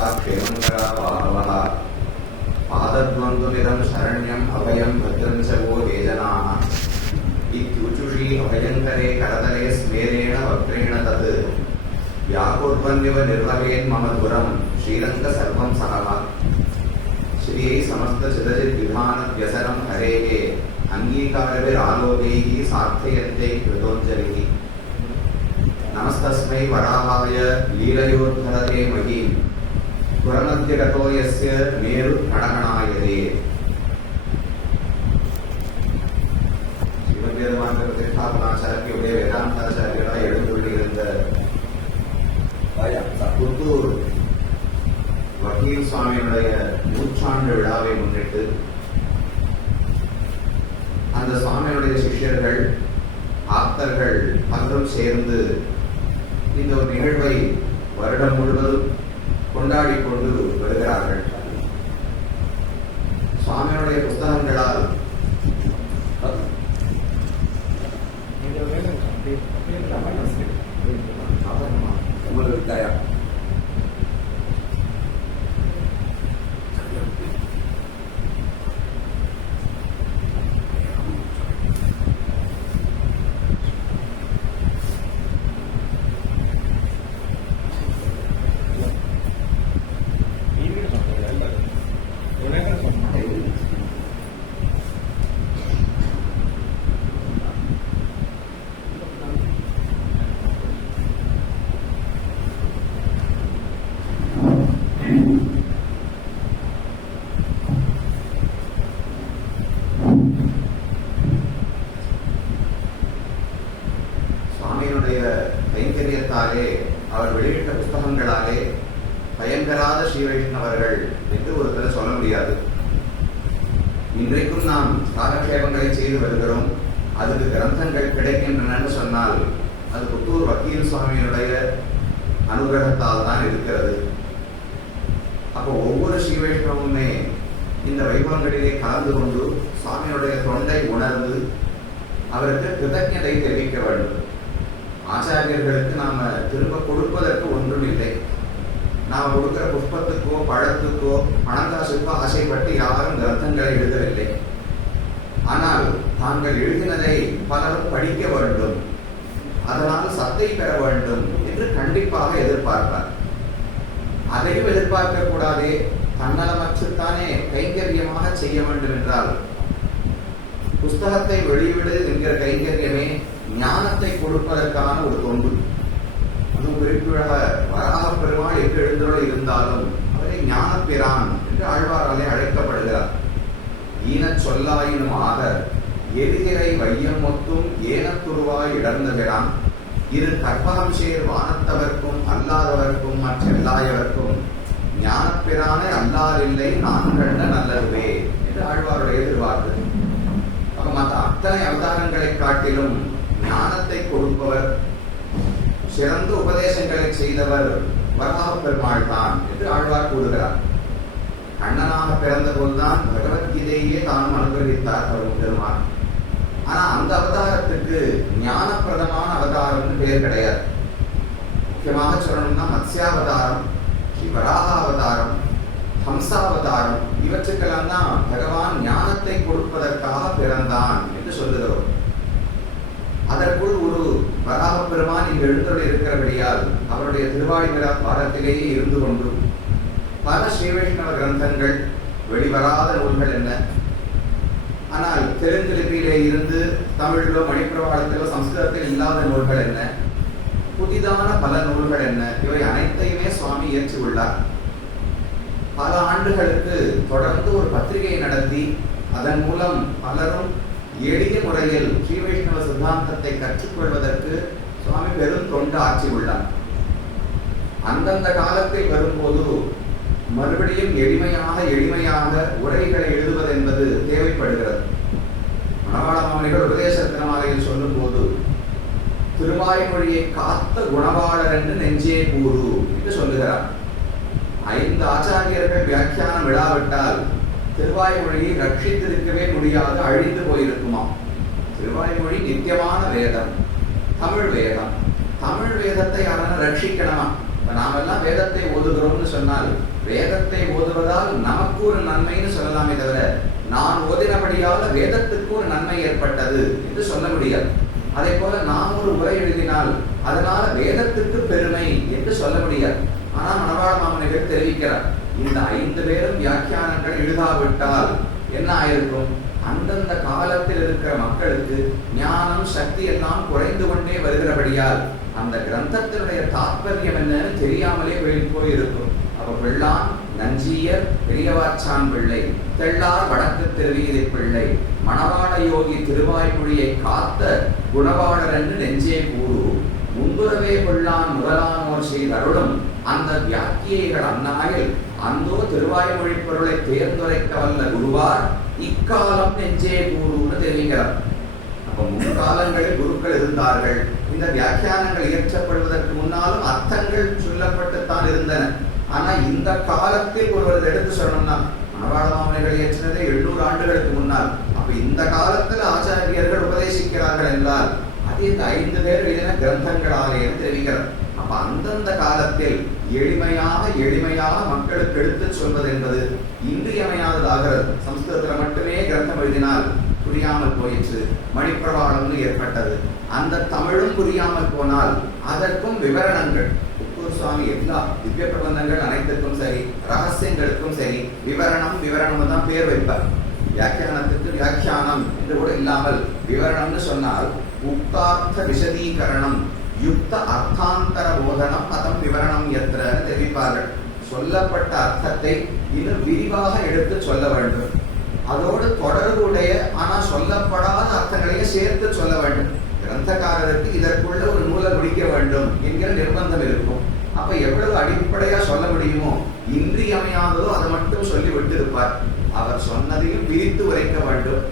क्षेमंकरा बाहवः पादद्वन्द्वमिदं शरण्यम् अभयं भद्रं च वो हे जनाः इत्युचुषी अभयङ्करे करतले स्मेरेण वक्रेण तत् व्याकुर्वन्निव निर्वहेन् मम दुरं श्रीरङ्ग सर्वं सहः श्री समस्त चिदचिद्विधान व्यसनं हरेः अङ्गीकारभिरालोकैः सार्थयन्ते कृतोञ्जलिः नमस्तस्मै वराहाय लीलयोद्धरते महीं पुरमध्यगतो यस्य मेरुकणकणायते ஸ்ரீமத்வேதமாந்த பிரதிஷ்டாபனாச்சாரியுடைய வேதாந்தாச்சாரியராய் எழுந்துள்ளிருந்த புத்தூர் வக்கீல் சுவாமியுடைய நூற்றாண்டு விழாவை முன்னிட்டு அந்த சுவாமியுடைய சிஷ்யர்கள் ஆப்தர்கள் பலரும் சேர்ந்து இந்த ஒரு நிகழ்வை வருடம் முழுவதும் கொண்டாடி கொண்டு வருகிறார்கள். சுவாமியுடைய புஸ்தகங்களால் கைங்கரியத்தாலே அவர் வெளியிட்ட புஸ்தகங்களாலே பயன்பெறாத ஸ்ரீ வைஷ்ணவர்கள் என்று ஒருத்தர் சொல்ல முடியாது. இன்றைக்கும் நாம் காலக்ஷேபங்களை செய்து வருகிறோம். அதுக்கு கிரந்தங்கள் கிடைக்கின்றன சொன்னால் அது புத்தூர் வக்கீல் சுவாமியினுடைய அனுகிரகத்தால் தான் இருக்கிறது. அப்போ ஒவ்வொரு ஸ்ரீ வைஷ்ணவமுமே இந்த வைபவங்களிலே கலந்து கொண்டு சுவாமியுடைய தொண்டை உணர்ந்து அவருக்கு கிருதஜதை தெரிவிக்க வேண்டும். ஆச்சாரியர்களுக்கு நாம திரும்ப கொடுப்பதற்கு ஒன்றும் இல்லை. நாம் கொடுக்கிற புஷ்பத்துக்கோ பழத்துக்கோ பணங்காசுக்கோ ஆசைப்பட்டு யாரும் கிரந்தங்களை எழுதவில்லை. ஆனால் தாங்கள் எழுதினதை பலரும் படிக்க வேண்டும், அதனால் சத்தை பெற வேண்டும் என்று கண்டிப்பாக எதிர்பார்ப்பார். அதையும் எதிர்பார்க்க கூடாதே, தன்னலமற்றுத்தானே கைங்கரியமாக செய்ய வேண்டும் என்றால் புஸ்தகத்தை வெளியிடு என்கிற கைங்கரியமே ஞானத்தை கொடுப்பதற்கான ஒரு தொண்டு. அதுவும் குறிப்பிடாக வராக பெருமாள் எங்கு எழுந்தருள் இருந்தாலும் அவரை ஞானப்பிரான் என்று ஆழ்வாராலே அழைக்கப்படுகிறார். ஈனச் சொல்லாயினும் ஆக எதிரை வையம் மொத்தும் ஏனத்துருவாய் இடர்ந்தகிறான் இரு கற்பகம் சேர் வானத்தவர்க்கும் அல்லாதவர்க்கும் மற்றெல்லாயவர்க்கும் ஞானப்பிரானே அல்லாதில்லை நான் கண்ட நல்லதுவே என்று ஆழ்வாருடைய எதிர்பார்ப்பு. அப்ப மற்ற அத்தனை அவதாரங்களை காட்டிலும் ஞானத்தை கொடுப்பவர், சிறந்த உபதேசங்களை செய்தவர் வராக பெருமாள் தான் என்று ஆழ்வார் கூறுகிறார். கண்ணனாக பிறந்த போதுதான் பகவத்கீதையே தானும் அனுகிரகித்தார் பெருமாள். ஆனா அந்த அவதாரத்துக்கு ஞானப்பிரதமான அவதாரம்னு பேர் கிடையாது. முக்கியமாக சொல்லணும்னா மத்ஸ்யாவதாரம், ஸ்ரீ வராக அவதாரம், ஹம்சாவதாரம் இவற்றுக்கெல்லாம் தான் பகவான் ஞானத்தை கொடுப்பதற்காக பிறந்தான் என்று சொல்லுகிறோம். அதற்குள் ஒரு வராக பெருமான் இங்கு எழுந்தருள் இருக்கிறபடியால் அவருடைய திருவாய்மலா பாரத்திலேயே இருந்து கொண்டு பல ஸ்ரீ வைஷ்ணவ கிரந்தங்கள், வெளிவராத நூல்கள் என்ன, ஆனால் தெலுங்கு லிபியிலே இருந்து தமிழிலோ மணிப்பிரவாளத்திலோ சம்ஸ்கிருதத்தில் இல்லாத நூல்கள் என்ன, புதிதான பல நூல்கள் என்ன, இவை அனைத்தையுமே சுவாமி இயற்றி உள்ளார். பல ஆண்டுகளுக்கு தொடர்ந்து ஒரு பத்திரிகை நடத்தி அதன் மூலம் பலரும் எளிய முறையில் ஸ்ரீ வைஷ்ணவ சித்தாந்தத்தை கற்றுக்கொள்வதற்கு சுவாமி பெரும் தொண்டு ஆற்றி உள்ளார். அந்தந்த காலத்தில் வரும்போது மறுபடியும் எளிமையாக உரைகளை எழுதுவது என்பது தேவைப்படுகிறது. மணவாள மாமனிகள் உபதேச திருமாலையில் சொல்லும் போது திருவாய்மொழியை காத்த குணவாளர் என்று நெஞ்சே கூறு என்று சொல்லுகிறார். 5 ஆச்சாரியர்கள் வியாக்கியானம் விடாவிட்டால் திருவாய்மொழியை ரட்சித்திருக்கவே முடியாது, அழிந்து போயிருக்குமா. திருவாய்மொழி நித்தியமான வேதம், தமிழ் வேதம். தமிழ் வேதத்தை யாரான ரட்சிக்கணுமா? நாமெல்லாம் வேதத்தை ஓதுகிறோம்னு சொன்னால் வேதத்தை ஓதுவதால் நமக்கு ஒரு நன்மைன்னு சொல்லலாமே தவிர நான் ஓதினபடியால் வேதத்துக்கு ஒரு நன்மை ஏற்பட்டது என்று சொல்ல முடியாது. அதே போல நாம் ஒரு உரை எழுதினால் அதனால வேதத்துக்கு பெருமை என்று சொல்ல முடியாது. ஆனா மணவாள மாமனிகள் தெரிவிக்கிறார், இந்த 5 பேரும் வியாக்கியானங்கள் எழுதாவிட்டால் என்ன ஆயிருக்கும்? அந்தந்த காலத்தில் இருக்கிற மக்களுக்கு ஞானம் சக்தி எல்லாம் குறைந்து கொண்டே வருகிறபடியால் அந்த கிரந்தத்தினுடைய தாற்பயம் என்னன்னு தெரியாமலே போயிருக்கும். அப்ப பிள்ளான் நஞ்சியர் பெரியவாச்சான் பிள்ளை, தெள்ளார் வடக்கு திருவீதி பிள்ளை, மணவாள யோகி திருவாய்மொழியை காத்த குணவாளர் என்று நெஞ்சே கூறு, முன்புறவே பிள்ளான் முதலானோர் செய்தருளும் அந்த வியாக்கியைகள் அந்நாயில் அந்தோ திருவாய்மொழி பொருளை தேர்ந்துரைக்க வல்ல குருவார் இக்காலம் நெஞ்சே கூறுன்னு தெரிவிக்கிறார். அப்ப முன்காலங்களில் குருக்கள் இருந்தார்கள். இந்த வியாக்கியானங்கள் இயற்றப்படுவதற்கு முன்னாலும் அர்த்தங்கள் சொல்லப்பட்டுத்தான் இருந்தன. ஆனா இந்த காலத்தில் ஒருவர் எடுத்து சொல்லணும்னா மணவாள மாமனிகள் இயற்றினதே 700 ஆண்டுகளுக்கு முன்னால். அப்ப இந்த காலத்தில் ஆச்சாரியர்கள் உபதேசிக்கிறார்கள் என்றால் அது இந்த 5 பேர் எழுதின கிரந்தங்களாலே தெரிவிக்கிறார். அப்ப அந்தந்த காலத்தில் எளிமையாக மக்களுக்கு எடுத்து சொல்வது என்பது இன்றியமையாததாகிறது. சம்ஸ்கிருதத்தில் மட்டுமே கிரந்தம் எழுதினால் புரியாமல் போயிற்று, மணிப்பிரவாளம்னு ஏற்பட்டது. அந்த தமிழும் புரியாமல் போனால் அதற்கும் விவரணங்கள், சுவாமி எல்லா திவ்ய பிரபந்தங்கள் அனைத்துக்கும் சரி, ரகசியங்களுக்கும் சரி விவரணம் தான் பேர் வைப்பார். வியாக்கியானத்துக்கு வியாக்கியானம் என்று கூட இல்லாமல் விவரணம்னு சொன்னால் உக்தார்த்த விசதீகரணம் யுக்த அர்த்தாந்தர போதனம் அதம் விவரணம் என்ற தெரிவிப்பார்கள். சொல்லப்பட்ட அர்த்தத்தை இன்னும் விரிவாக எடுத்து சொல்ல வேண்டும். அதோடு தொடர்புடைய ஆனால் சொல்லப்படாத அர்த்தங்களையும் சேர்த்து சொல்ல வேண்டும். கிரந்தக்காரருக்கு இதற்குள்ள ஒரு நூலை முடிக்க வேண்டும் என்கிற நிர்பந்தம் இருக்கும். அப்ப எவ்வளவு அடிப்படையா சொல்ல முடியுமோ இன்றியமையாததோ அதை மட்டும் சொல்லி விட்டு இருப்பார். அவர் சொன்னதையும் விரித்து உரைக்க வேண்டும்,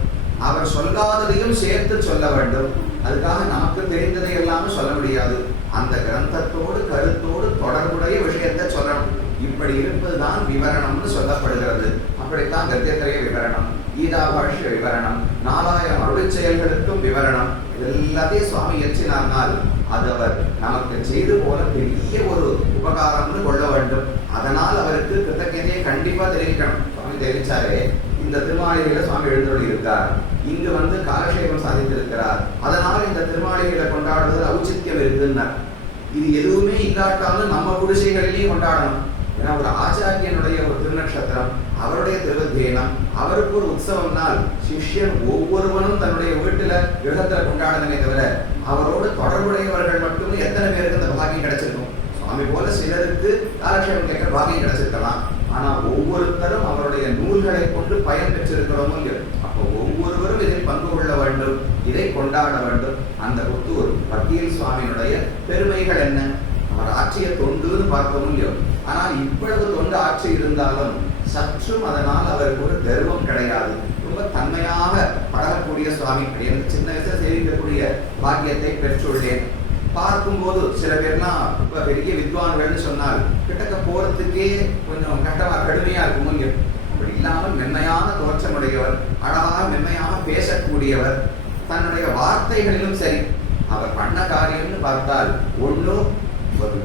அவர் சொல்லாததையும் சேர்த்து சொல்ல வேண்டும். அதுக்காக நமக்கு தெரிந்ததை எல்லாமே சொல்ல முடியாது. அந்த கிரந்தத்தோடு கருத்தோடு தொடர்புடைய விஷயத்தை சொல்லணும். இப்படி இருப்பதுதான் விவரணம்னு சொல்லப்படுகிறது. அப்படித்தான் கத்தியத்திரைய விவரணம், கீதா பாஷ்ய விவரணம், 4000 அருள் செயல்களுக்கும் விவரணம். எல்லாத்தையும் சுவாமி இயற்றினார்னால் அது அவர் நமக்கு செய்து போல பெரிய ஒரு உபகாரம்னு கொள்ள வேண்டும். அதனால் அவருக்கு கிருத்தஜதையை கண்டிப்பா தெரிவிக்கணும். சுவாமி தெரிவிச்சாரே, இந்த திருமாளிகையில சுவாமி எழுந்தருளி இருக்கார், இங்கு வந்து காலக்ஷேபம் சாதித்திருக்கிறார், அதனால் இந்த திருமாளிகைகளை கொண்டாடுவதில் ஔச்சித்யம் இருக்குன்னார். இது எதுவுமே இல்லாட்டாலும் நம்ம குடிசைகளிலேயே கொண்டாடணும். ஏன்னா ஒரு ஆச்சாரியனுடைய ஒரு திருநக்ஷத்திரம், அவருடைய திருவத்தியனம், அவருக்கு ஒரு உற்சவம் நாள் சிஷ்யன் ஒவ்வொருவனும் தன்னுடைய வீட்டுல கிரகத்துல கொண்டாடணுமே தவிர அவரோடு தொடர்புடையவர்கள் மட்டும் எத்தனை பேருக்கு அந்த பாக்கியம் கிடைச்சிருக்கும்? சுவாமி போல சிலருக்கு காலக்ஷேபம் கேட்கிற பாக்கியம் கிடைச்சிருக்கலாம். ஆனா ஒவ்வொருத்தரும் அவருடைய நூல்களை கொண்டு பயன் பெற்றிருக்கிறோமோ இல்லையோ. அப்போ ஒவ்வொருவரும் இதில் பங்கு கொள்ள வேண்டும், இதை கொண்டாட வேண்டும். அந்த புத்தூர் வக்கீல் சுவாமியினுடைய பெருமைகள் என்ன? அவர் ஆட்சிய தொண்டுன்னு பார்க்கவும் இல்லையோ. ஆனால் இவ்வளவு தொண்டு ஆட்சி இருந்தாலும் சற்றும் அதனால் அவருக்கு ஒரு கர்வம் கிடையாது. ரொம்ப தன்மையாக பழகக்கூடிய சுவாமி. எனக்கு சின்ன வயசுல சேவிக்கக்கூடிய பாக்கியத்தை பெற்றுள்ளேன். பார்க்கும்போது சில பேர்லாம் இப்ப பெரிய வித்வான்கள்னு சொன்னால் கிட்டக்க போறதுக்கே கொஞ்சம் கடுமையா இருக்கும் இல்லையோ. அப்படி இல்லாமல் மென்மையான தோற்றமுடையவர், அழகாக மென்மையாக பேசக்கூடியவர். தன்னுடைய வார்த்தைகளிலும் சரி, அவர் பண்ண காரியம்னு பார்த்தால் ஒன்று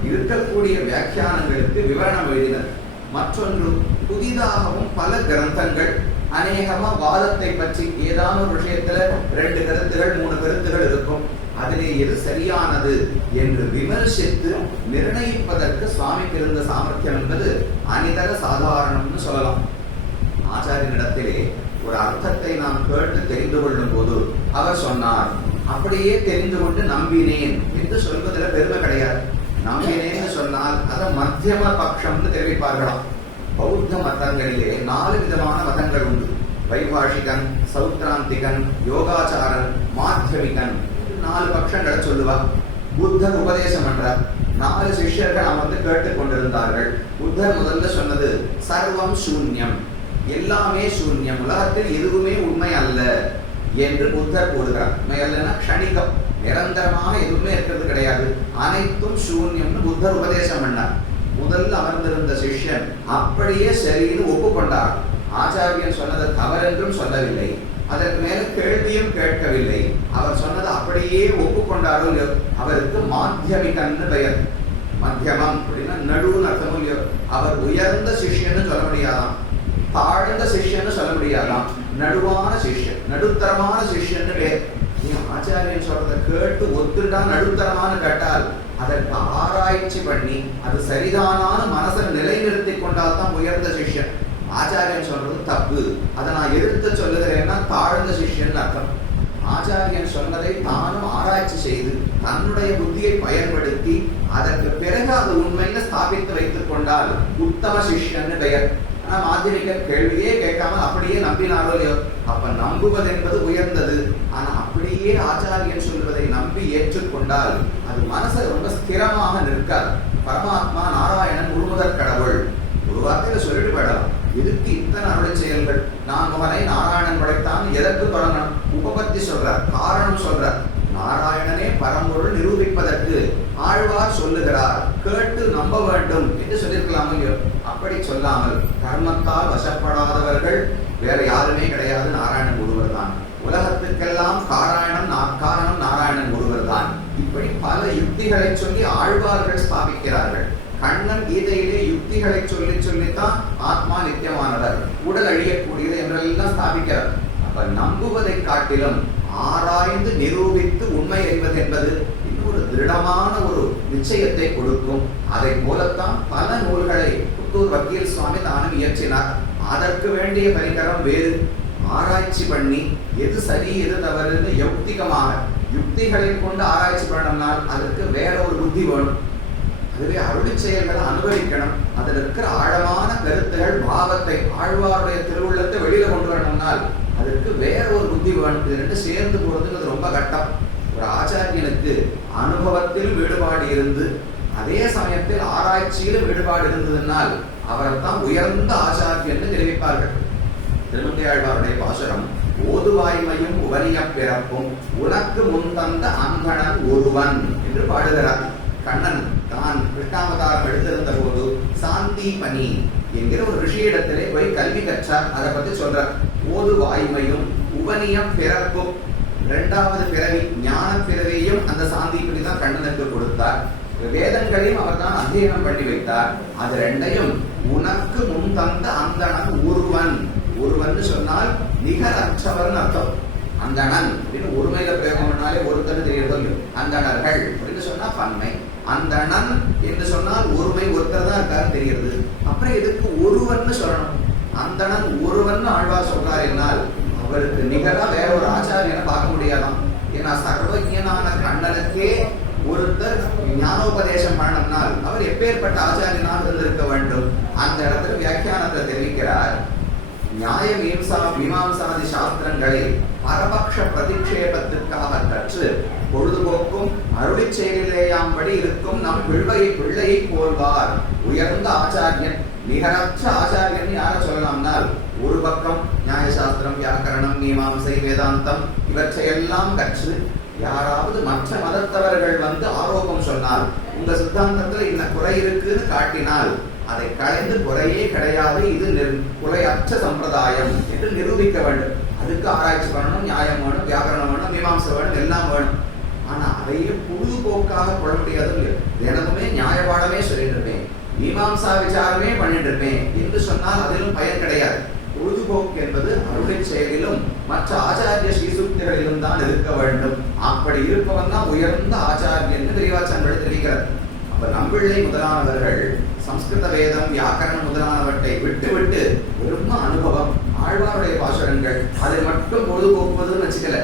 இருக்கக்கூடிய வியாக்கியானங்களுக்கு விவரணம் எழுதினர், மற்றொன்று புதிதாகவும் பல கிரந்தங்கள் அநேகமா வாதத்தை பற்றி ஏதான ஒரு விஷயத்துல 2 கருத்துகள் 3 கருத்துகள் இருக்கும். அதிலே எது சரியானது என்று விமர்சித்து நிர்ணயிப்பதற்கு சுவாமிக்கு இருந்த சாமர்த்தியம் என்பது அனிதர சாதாரணம்னு சொல்லலாம். ஆச்சாரியனிடத்திலே ஒரு அர்த்தத்தை நாம் கேட்டு தெரிந்து கொள்ளும் போது அவர் சொன்னார், அப்படியே தெரிந்து கொண்டு நம்பினேன் என்று சொல்வதில் பெருமை கிடையாது. நம்பினேன்னு சொன்னால் அதை மத்தியம பட்சம்னு தெரிவிப்பார்களாம். பௌத்த மதங்களிலே 4 விதமான மதங்கள் உண்டு. வைபாஷிகன், சௌத்ராந்திகன், யோகாச்சாரன், மாத்தியமிகன், 4 பட்சங்களை சொல்லுவா. புத்தர் உபதேசம் பண்றார். 4 சிஷ்யர்கள் அமர்ந்து கேட்டுக் கொண்டிருந்தார்கள். புத்தர் முதல்ல சொன்னது சர்வம் சூன்யம், எல்லாமே சூன்யம், உலகத்தில் எதுவுமே உண்மை அல்ல என்று புத்தர் கூறுகிறார். உண்மை அல்லன்னா க்ஷணிகம், நிரந்தரமாக எதுவுமே இருக்கிறது கிடையாது, அனைத்தும் சூன்யம்னு புத்தர் உபதேசம் பண்ணார். முதல்ல அமர்ந்திருந்த சிஷ்யன் அப்படியே சரின்னு ஒப்புக்கொண்டார். ஆச்சாரியன் சொன்னதை தவறென்றும் சொல்லவில்லை, அதற்கு மேல கேள்வியும் கேட்கவில்லை. அவர் சொன்னதை அப்படியே ஒப்புக்கொண்டாரோ. அவருக்கு மாத்தியமிகன்னு பெயர். மத்தியமம் அப்படின்னா நடுவுன்னு அர்த்தமும் இல்லையோ. அவர் உயர்ந்த சிஷ்யன்னு சொல்ல முடியாதாம், தாழ்ந்த சிஷ்யன்னு சொல்ல முடியாதாம், நடுவான சிஷ்யன், நடுத்தரமான சிஷ்யன்னு பேர். நீ ஆச்சாரியன் சொல்றதை கேட்டு ஒத்துண்டா நடுத்தரமான கேட்டால் அதற்கு ஆராய்ச்சி பண்ணி அது சரிதானான மனசை நிலைநிறுத்தி கொண்டால் தான் உயர்ந்த சிஷ்யன். ஆச்சாரியன் சொல்றது தப்பு, அதை நான் எதிர்த்து சொல்லுகிறேன்னா தாழ்ந்த சிஷ்யன் அர்த்தம். ஆச்சாரியன் சொன்னதை தானும் ஆராய்ச்சி செய்து தன்னுடைய புத்தியை பயன்படுத்தி அதற்கு பிறகு அது உண்மையில ஸ்தாபித்து வைத்துக் கொண்டால் உத்தம சிஷ்யன்னு பெயர். ஆனா மாத்திரிகர் கேள்வியே கேட்காம அப்படியே நம்பினாரோ இல்லையோ, அப்ப நம்புவது என்பது உயர்ந்தது. ஆனா அப்படியே ஆச்சாரியன் சொல்வதை நம்பி ஏற்றுக்கொண்டால் அது மனசை ரொம்ப ஸ்திரமாக நிற்காது. பரமாத்மா நாராயணன் முழுமுதற் கடவுள் ஒரு வார்த்தையில சொல்லிட்டு போயிடலாம். இதுக்கு இத்தனை அருளை செயல்கள், நான் மகனை நாராயணன் படைத்தான், எதற்கு தொடங்கணும், உபபத்தி சொல்றார், காரணம் சொல்றார். நாராயணனே பரம்பொருள் நிரூபிப்பதற்கு ஆழ்வார் சொல்லுகிறார், கேட்டு நம்ப வேண்டும் என்று சொல்லியிருக்கலாம் இல்லையோ. அப்படி சொல்லாமல் கர்மத்தால் வசப்படாதவர்கள் வேற யாருமே கிடையாது, நாராயணன் ஒருவர் தான். உலகத்துக்கெல்லாம் காரணம் நாராயணன் ஒருவர் தான். இப்படி பல யுக்திகளை சொல்லி ஆழ்வார்கள் ஸ்தாபிக்கிறார்கள். கண்ணன் கீதையிலே யுக்திகளை சொல்லி சொல்லித்தான் ஆத்மா நித்தியமானவர், உடல் அழியக்கூடியது என்றெல்லாம் ஸ்தாபிக்கிறார். அப்ப நம்புவதை காட்டிலும் ஆராய்ந்து நிரூபித்து உண்மை அறிவது என்பது இன்னொரு திருடமான ஒரு நிச்சயத்தை கொடுக்கும். அதை போலத்தான் பல நூல்களை புத்தூர் வக்கீல் சுவாமி தானும் இயற்றினார். அதற்கு வேண்டிய பரிகரம் வேறு. ஆராய்ச்சி பண்ணி எது சரி எது தவறுன்னு யுக்திகமாக யுக்திகளை கொண்டு ஆராய்ச்சி பண்ணோம்னால் அதற்கு வேற ஒரு புத்தி வேணும். அதுவே அருளி செயல்களை அனுபவிக்கணும். அதில் இருக்கிற ஆழமான கருத்துகள், பாவத்தை, ஆழ்வாருடைய திருவுள்ளத்தை வெளியில கொண்டு வரணும்னால் அதற்கு வேற ஒரு புத்தி வேணும். இது ரெண்டு சேர்ந்து போறதுக்கு ரொம்ப கட்டம். ஒரு ஆச்சாரியனுக்கு அனுபவத்தில் ஈடுபாடு இருந்து அதே சமயத்தில் ஆராய்ச்சியிலும் ஈடுபாடு இருந்ததுனால் அவரைத்தான் உயர்ந்த ஆச்சாரியன்னு தெரிவிப்பார்கள். திருமங்கையாழ்வாருடைய பாசுரம், ஓதுவாய்மையும் உவனிய பிறப்பும் உனக்கு முன் தந்த அங்கணன் ஒருவன் என்று பாடுகிறார். கண்ணன் தான் கிருஷ்ணாவதாரம் எழுதிருந்த போது சாந்தீபனி என்கிற ஒரு ரிஷியிடத்திலே போய் கல்வி கற்றார். அதை பத்தி சொல்றார். ஓது வாய்மையும் உபனியம் பிறப்பும், இரண்டாவது பிறவி ஞான பிறவியும் அந்த சாந்தீபனி தான் கண்ணனுக்கு கொடுத்தார். வேதங்களையும் அவர் தான் அத்தியனம் பண்ணி வைத்தார். அது ரெண்டையும் உனக்கு முன் தந்த அந்தணன் ஒருவன். ஒருவன் சொன்னால் நிகரற்றவர்னு அர்த்தம். அந்தணன் அப்படின்னு ஒருமையில பிரயோகம் பண்ணாலே ஒருத்தர் தெரியறதோ இல்லையோ. அந்தணர்கள் அப்படின்னு சொன்னா பன்மை, அந்தணன் என்று சொன்னால் ஒருமை, ஒருத்தர் தான் இருக்காரு தெரிகிறது. அப்புறம் எதுக்கு ஒருவன் சொல்லணும்? அந்தணன் ஒருவன் ஆழ்வார் சொல்றார் என்னால் அவருக்கு நிகரா வேற ஒரு ஆச்சாரியனை பார்க்க முடியாதாம். ஏன்னா சர்வஜனான கண்ணனுக்கே ஒருத்தர் ஞானோபதேசம் பண்ணணும்னால் அவர் எப்பேற்பட்ட ஆச்சாரியனாக இருந்திருக்க வேண்டும். அந்த இடத்துல வியாக்கியானத்தை தெரிவிக்கிறார். நியாய மீமாம்சாதி சாஸ்திரங்களை பரபக்ஷ பிரதிக்ஷேபத்திற்காக கற்று பொழுதுபோக்கும் அருளி செயலிலேயாம்படி இருக்கும் நம் பிள்ளையை போல்வார் உயர்ந்த ஆச்சாரியன். நிகரற்ற ஆச்சாரியன் யார சொல்லலாம்னால், ஒரு பக்கம் நியாயசாஸ்திரம், வியாக்கரணம், மீமாம்சை, வேதாந்தம் இவற்றையெல்லாம் கற்று யாராவது மற்ற மதத்தவர்கள் வந்து ஆரோபம் சொன்னால், உங்க சித்தாந்தத்துல இந்த குறை இருக்குன்னு காட்டினால் அதை களைந்து குறையே கிடையாது, இது குறையற்ற சம்பிரதாயம் என்று நிரூபிக்க வேண்டும். அதுக்கு ஆராய்ச்சி பண்ணணும், நியாயம் வேணும், வியாக்கரணம் வேணும், மீமாம்சை வேணும், எல்லாம் வேணும். ஆனா அதையே பொழுதுபோக்காக கொள்ள முடியாது. தினமுமே நியாய பாடமே சொல்லிட்டு இருப்பேன், மீமாம்சா விசாரமே பண்ணிட்டு இருப்பேன் என்று சொன்னால் அதிலும் பயன் கிடையாது. பொழுதுபோக்கு என்பது அருளை செயலிலும் மற்ற ஆச்சாரிய ஸ்ரீசுக்திகளிலும் தான் இருக்க வேண்டும். அப்படி இருப்பவன் தான் உயர்ந்த ஆச்சாரியன் பெரியவாச்சான் தெரிவிக்கிறார். அப்ப நம்பிள்ளை முதலானவர்கள் சம்ஸ்கிருத வேதம், வியாக்கரணம் முதலானவற்றை விட்டு விட்டு வெறும் அனுபவம், ஆழ்வாருடைய பாசுரங்கள், அதை மட்டும் பொழுதுபோக்குவதுன்னு வச்சுக்கல.